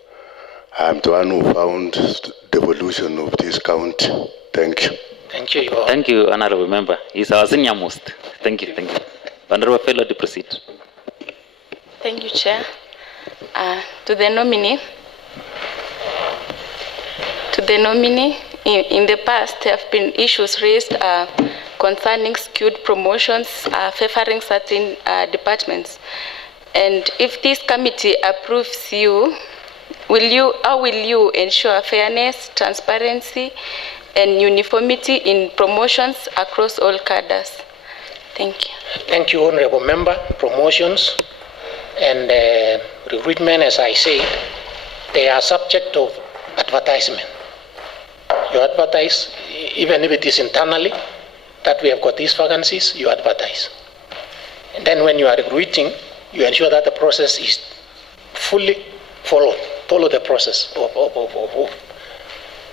I'm the one who found the evolution of this county. Thank you. Thank you. Thank you, Honorable Member. He's our senior most. Thank you. Honorable Fellow to proceed. Thank you, Chair. To the nominee, in the past there have been issues raised concerning skewed promotions favoring certain departments. And if this committee approves you, how will you ensure fairness, transparency, and uniformity in promotions across all cadres? Thank you. Thank you, Honorable Member. Promotions and recruitment, as I said, they are subject of advertisement. You advertise, even if it is internally, that we have got these vacancies, you advertise. And then when you are recruiting, you ensure that the process is fully followed. Follow the process of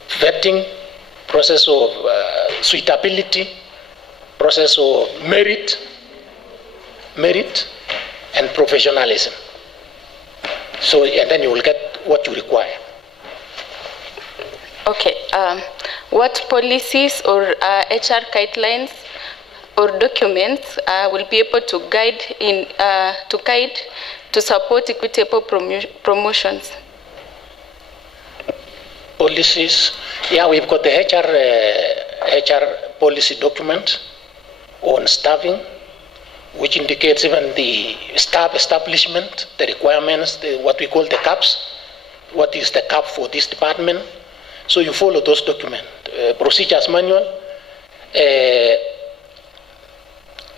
vetting, process of suitability, process of merit and professionalism. So, and then you will get what you require. Okay. What policies or HR guidelines or documents will be able to guide to support equitable promotions? Policies. Yeah, we've got the HR policy document on staffing, which indicates even the staff establishment, the requirements, what we call the caps, what is the cap for this department. So you follow those documents, procedures manual,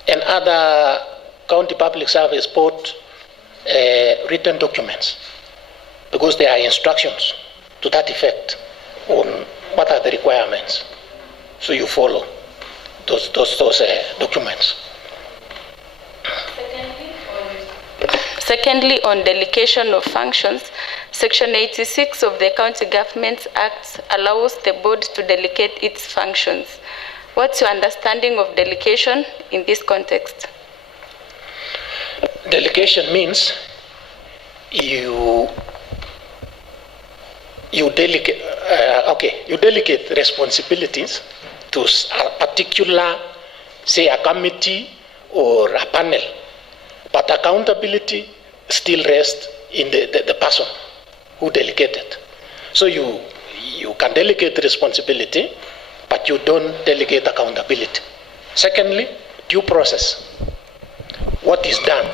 and other county public service board written documents, because there are instructions to that effect on what are the requirements. So you follow those documents. Secondly, on delegation of functions, Section 86 of the County Governments Act allows the board to delegate its functions. What's your understanding of delegation in this context? Delegation means you delegate responsibilities to a particular, say, a committee or a panel, but accountability still rests in the person who delegated. So you can delegate responsibility, but you don't delegate accountability. Secondly, due process. What is done?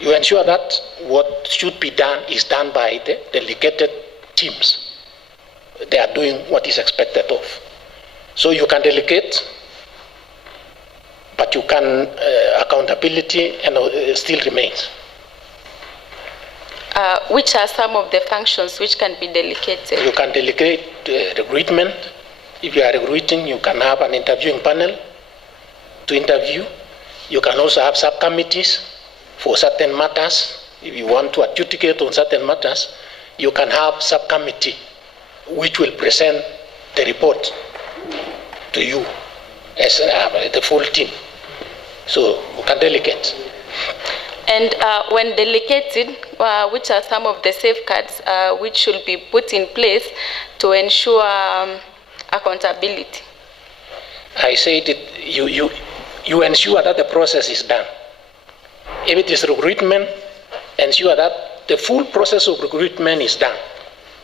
You ensure that what should be done is done by the delegated teams. They are doing what is expected of. So you can delegate, but you can accountability and still remains. Which are some of the functions which can be delegated? You can delegate recruitment. If you are recruiting, you can have an interviewing panel to interview. You can also have subcommittees for certain matters. If you want to adjudicate on certain matters, you can have subcommittee which will present the report to you as the full team. So you can delegate. And when delegated, which are some of the safeguards which should be put in place to ensure accountability? I said you ensure that the process is done. If it is recruitment, ensure that the full process of recruitment is done.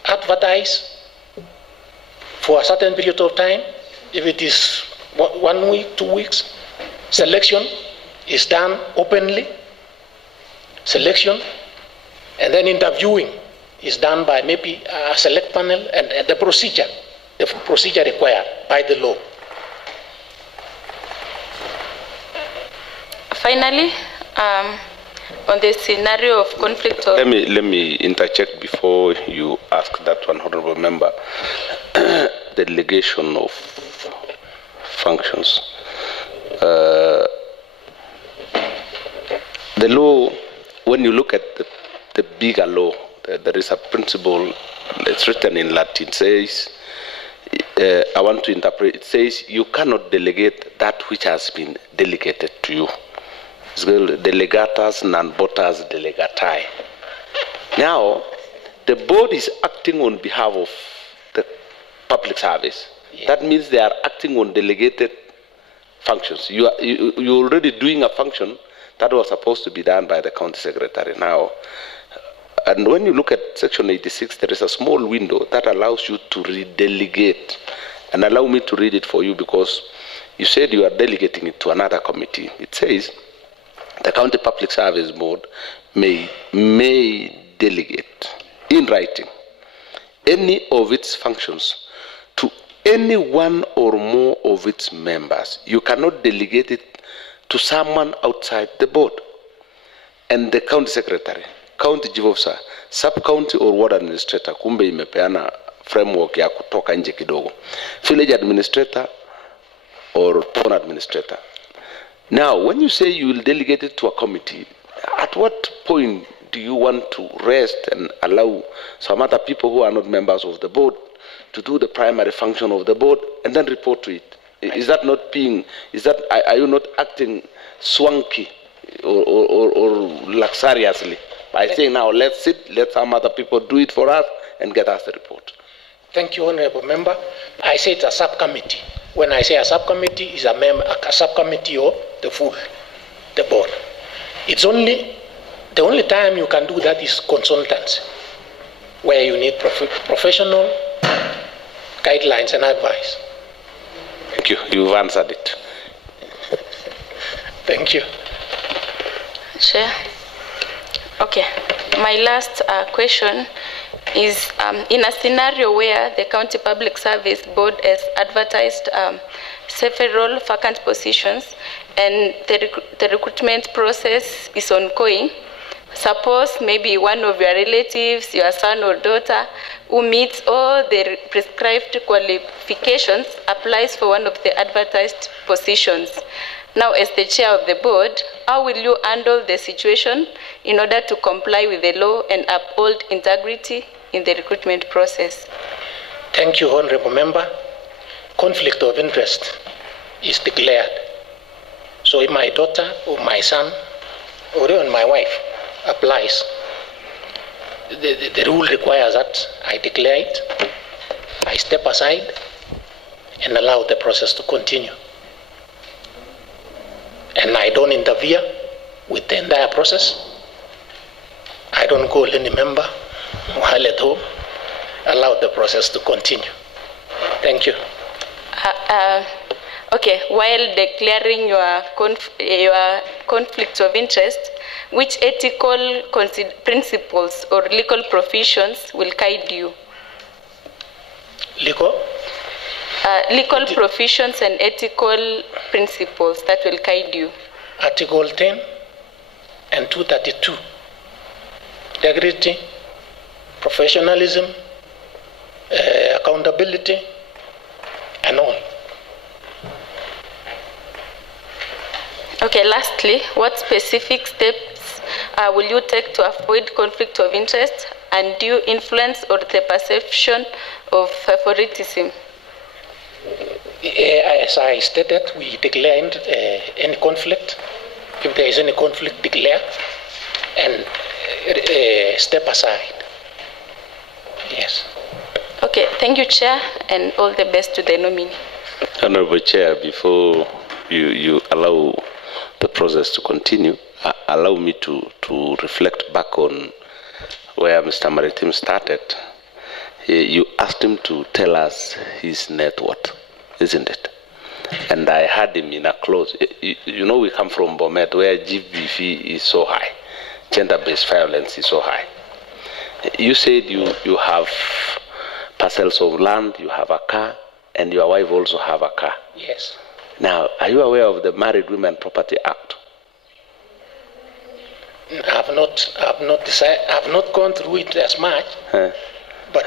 Advertise for a certain period of time. If it is 1 week, 2 weeks, selection is done openly. Selection, and then interviewing is done by maybe a select panel, and the procedure required by the law. Finally, on the scenario of conflict of... Let me interject before you ask that one, honorable member. The delegation of functions. The law, when you look at the bigger law, there is a principle, it's written in Latin, it says, I want to interpret, it says, you cannot delegate that which has been delegated to you. It's called delegatas non votas delegatae. Now, the board is acting on behalf of the public service. Yeah. That means they are acting on delegated functions. You're already doing a function that was supposed to be done by the county secretary now. And when you look at Section 86, there is a small window that allows you to redelegate. And allow me to read it for you, because you said you are delegating it to another committee. It says, the County Public Service Board may delegate in writing any of its functions to any one or more of its members. You cannot delegate it to someone outside the board. And the county secretary, county chief officer, sub-county or ward administrator, kumbe imepeana framework ya kutoka nje kidogo, village administrator or town administrator. Now, when you say you will delegate it to a committee, at what point do you want to rest and allow some other people who are not members of the board to do the primary function of the board and then report to it? Is that not being, are you not acting swanky or luxuriously by saying, now let's sit, let some other people do it for us and get us the report? Thank you, honorable member. I say it's a subcommittee. When I say a subcommittee, it's a subcommittee of the board. It's only, the only time you can do that is consultants, where you need professional guidelines and advice. Thank you. You've answered it. Thank you. Chair. Okay. My last question is in a scenario where the County Public Service Board has advertised several vacant positions and the recruitment process is ongoing. Suppose maybe one of your relatives, your son or daughter, who meets all the prescribed qualifications applies for one of the advertised positions. Now, as the chair of the board, how will you handle the situation in order to comply with the law and uphold integrity in the recruitment process? Thank you, Honorable Member. Conflict of interest is declared. So if my daughter or my son or even my wife applies, the rule requires that I declare it, I step aside and allow the process to continue. And I don't interfere with the entire process. I don't call any member while at home. Allow the process to continue. Thank you. Okay, while declaring your conflict of interest, which ethical principles or legal provisions will guide you? Legal? Legal provisions and ethical principles that will guide you. Article 10 and 232. Integrity, professionalism, accountability, and all. Okay, lastly, what specific steps will you take to avoid conflict of interest and undue influence or the perception of favoritism? As I stated, we declared any conflict. If there is any conflict, declare and step aside. Yes. Okay, thank you, Chair, and all the best to the nominee. Honorable Chair, before you allow the process to continue, allow me to reflect back on where Mr. Maritim started. You asked him to tell us his net worth, isn't it? And I had him in a clause. You know, we come from Bomet where GBV is so high, gender-based violence is so high. You said you have parcels of land, you have a car, and your wife also have a car. Yes. Now, are you aware of the Married Women Property Act? I've not gone through it as much. But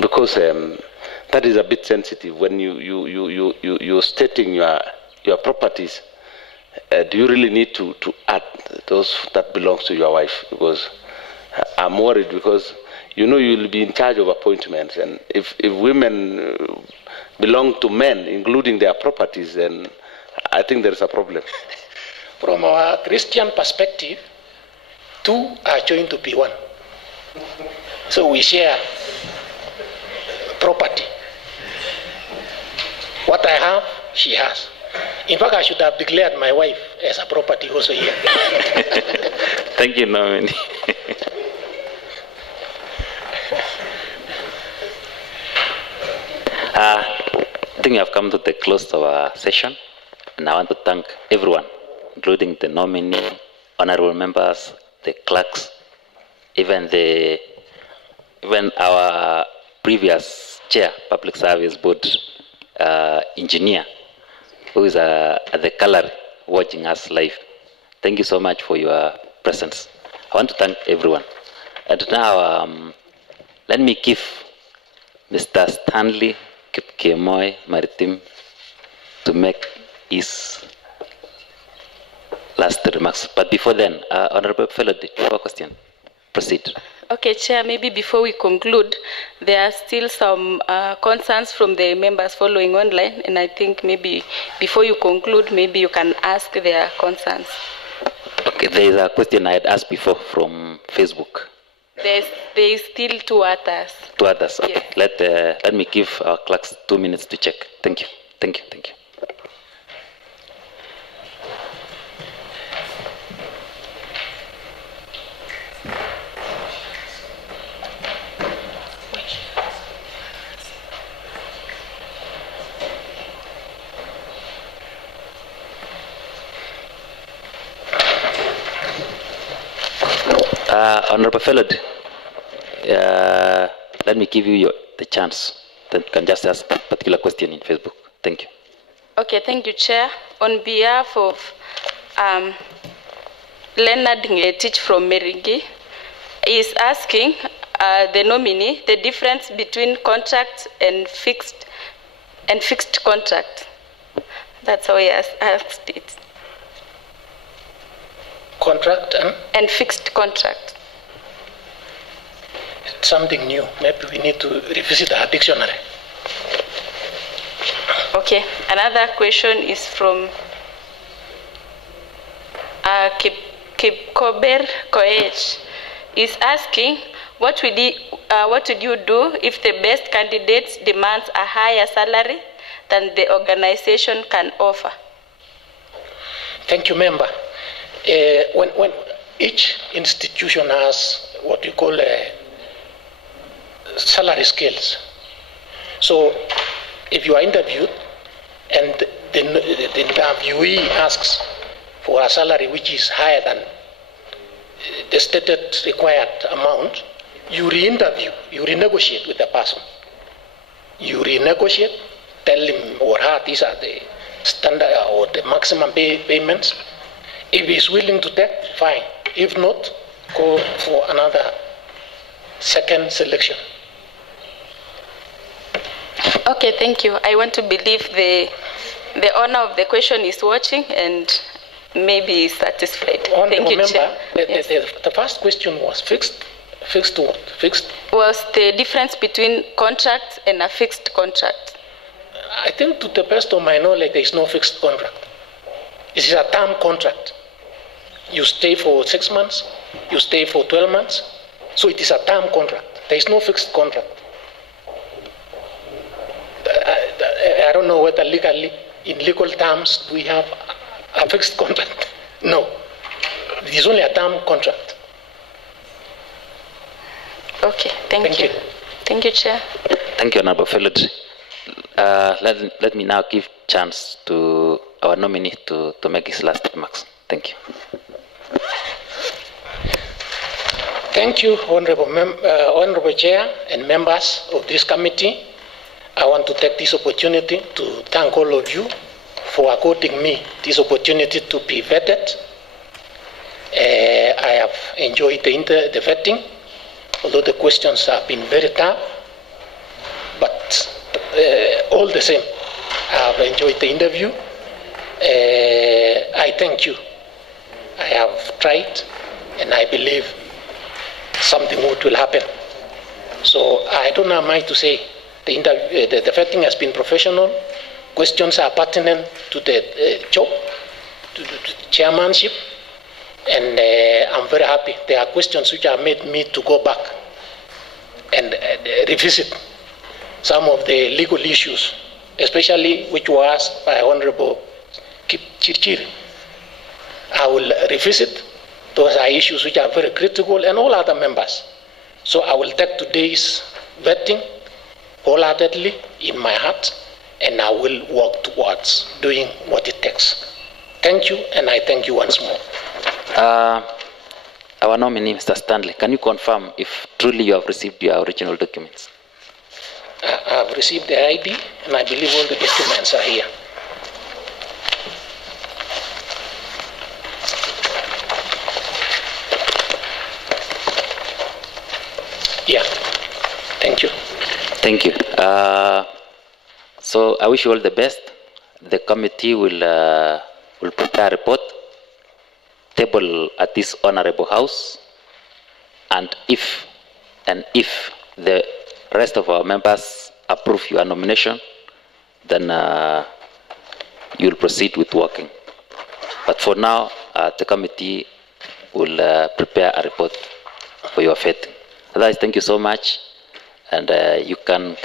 because that is a bit sensitive when you're stating your properties. Do you really need to add those that belongs to your wife? Because I'm worried, because you know you'll be in charge of appointments, and if women belong to men, including their properties, then I think there's a problem. From our Christian perspective, two are joined to be one. So we share property. What I have, she has. In fact, I should have declared my wife as a property also here. Thank you, nominee. I think we have come to the close of our session, and I want to thank everyone, including the nominee, honorable members, the clerks, even our previous chair, Public Service Board engineer, who is at the gallery watching us live. Thank you so much for your presence. I want to thank everyone. And now, let me give Mr. Stanley Maritim to make his last remarks. But before then, Honorable Fellow, do you have a question? Proceed. Okay, Chair, maybe before we conclude, there are still some concerns from the members following online, and I think maybe before you conclude, maybe you can ask their concerns. Okay, there is a question I had asked before from Facebook. There is still two others. Two others, okay. Yes. Let me give our clerks 2 minutes to check. Thank you. Thank you. Thank you. Honorable Felod, let me give you the chance. Then you can just ask a particular question in Facebook. Thank you. Okay, thank you, Chair. On behalf of Leonard Ngetich from Meringi, is asking the nominee the difference between contract and fixed contract. That's how he has asked it. Contract and fixed contract. It's something new. Maybe we need to revisit our dictionary. Okay, another question is from Kipkober Koech. Is asking, what would you do if the best candidate demands a higher salary than the organization can offer? Thank you, member. When each institution has what you call salary scales. So if you are interviewed and the interviewee asks for a salary which is higher than the stated required amount, you re-interview, you renegotiate with the person. You renegotiate, tell him or her these are the standard or the maximum payments. If he's willing to take, fine. If not, go for another second selection. Okay, thank you. I want to believe the owner of the question is watching and maybe is satisfied. Thank you, Chair. The first question was fixed. Fixed what? Fixed? Was the difference between contract and a fixed contract? I think to the best of my knowledge, there is no fixed contract. It is a term contract. You stay for 6 months, you stay for 12 months, so it is a term contract. There is no fixed contract. I don't know whether legally, in legal terms, we have a fixed contract. No, it is only a term contract. Okay, thank you. Thank you, Chair. Thank you, Honorable Felod. Let me now give chance to our nominee to make his last remarks. Thank you. Thank you, Honorable Chair and members of this committee. I want to take this opportunity to thank all of you for according me this opportunity to be vetted. I have enjoyed the vetting, although the questions have been very tough, but all the same, I have enjoyed the interview. I thank you. I have tried, and I believe something good will happen. So I don't have much to say. The vetting has been professional. Questions are pertinent to the job, to the chairmanship, and I'm very happy. There are questions which have made me to go back and revisit some of the legal issues, especially which were asked by Honorable Chirchiri. I will revisit. Those are issues which are very critical, and all other members. So I will take today's vetting wholeheartedly in my heart, and I will work towards doing what it takes. Thank you, and I thank you once more. Our nominee, Mr. Stanley, can you confirm if truly you have received your original documents? I have received the ID, and I believe all the documents are here. Yeah, thank you. Thank you. So I wish you all the best. The committee will prepare a report, table at this honorable house, and if the rest of our members approve your nomination, then you'll proceed with working. But for now, the committee will prepare a report for your vetting. Otherwise, thank you so much, and you can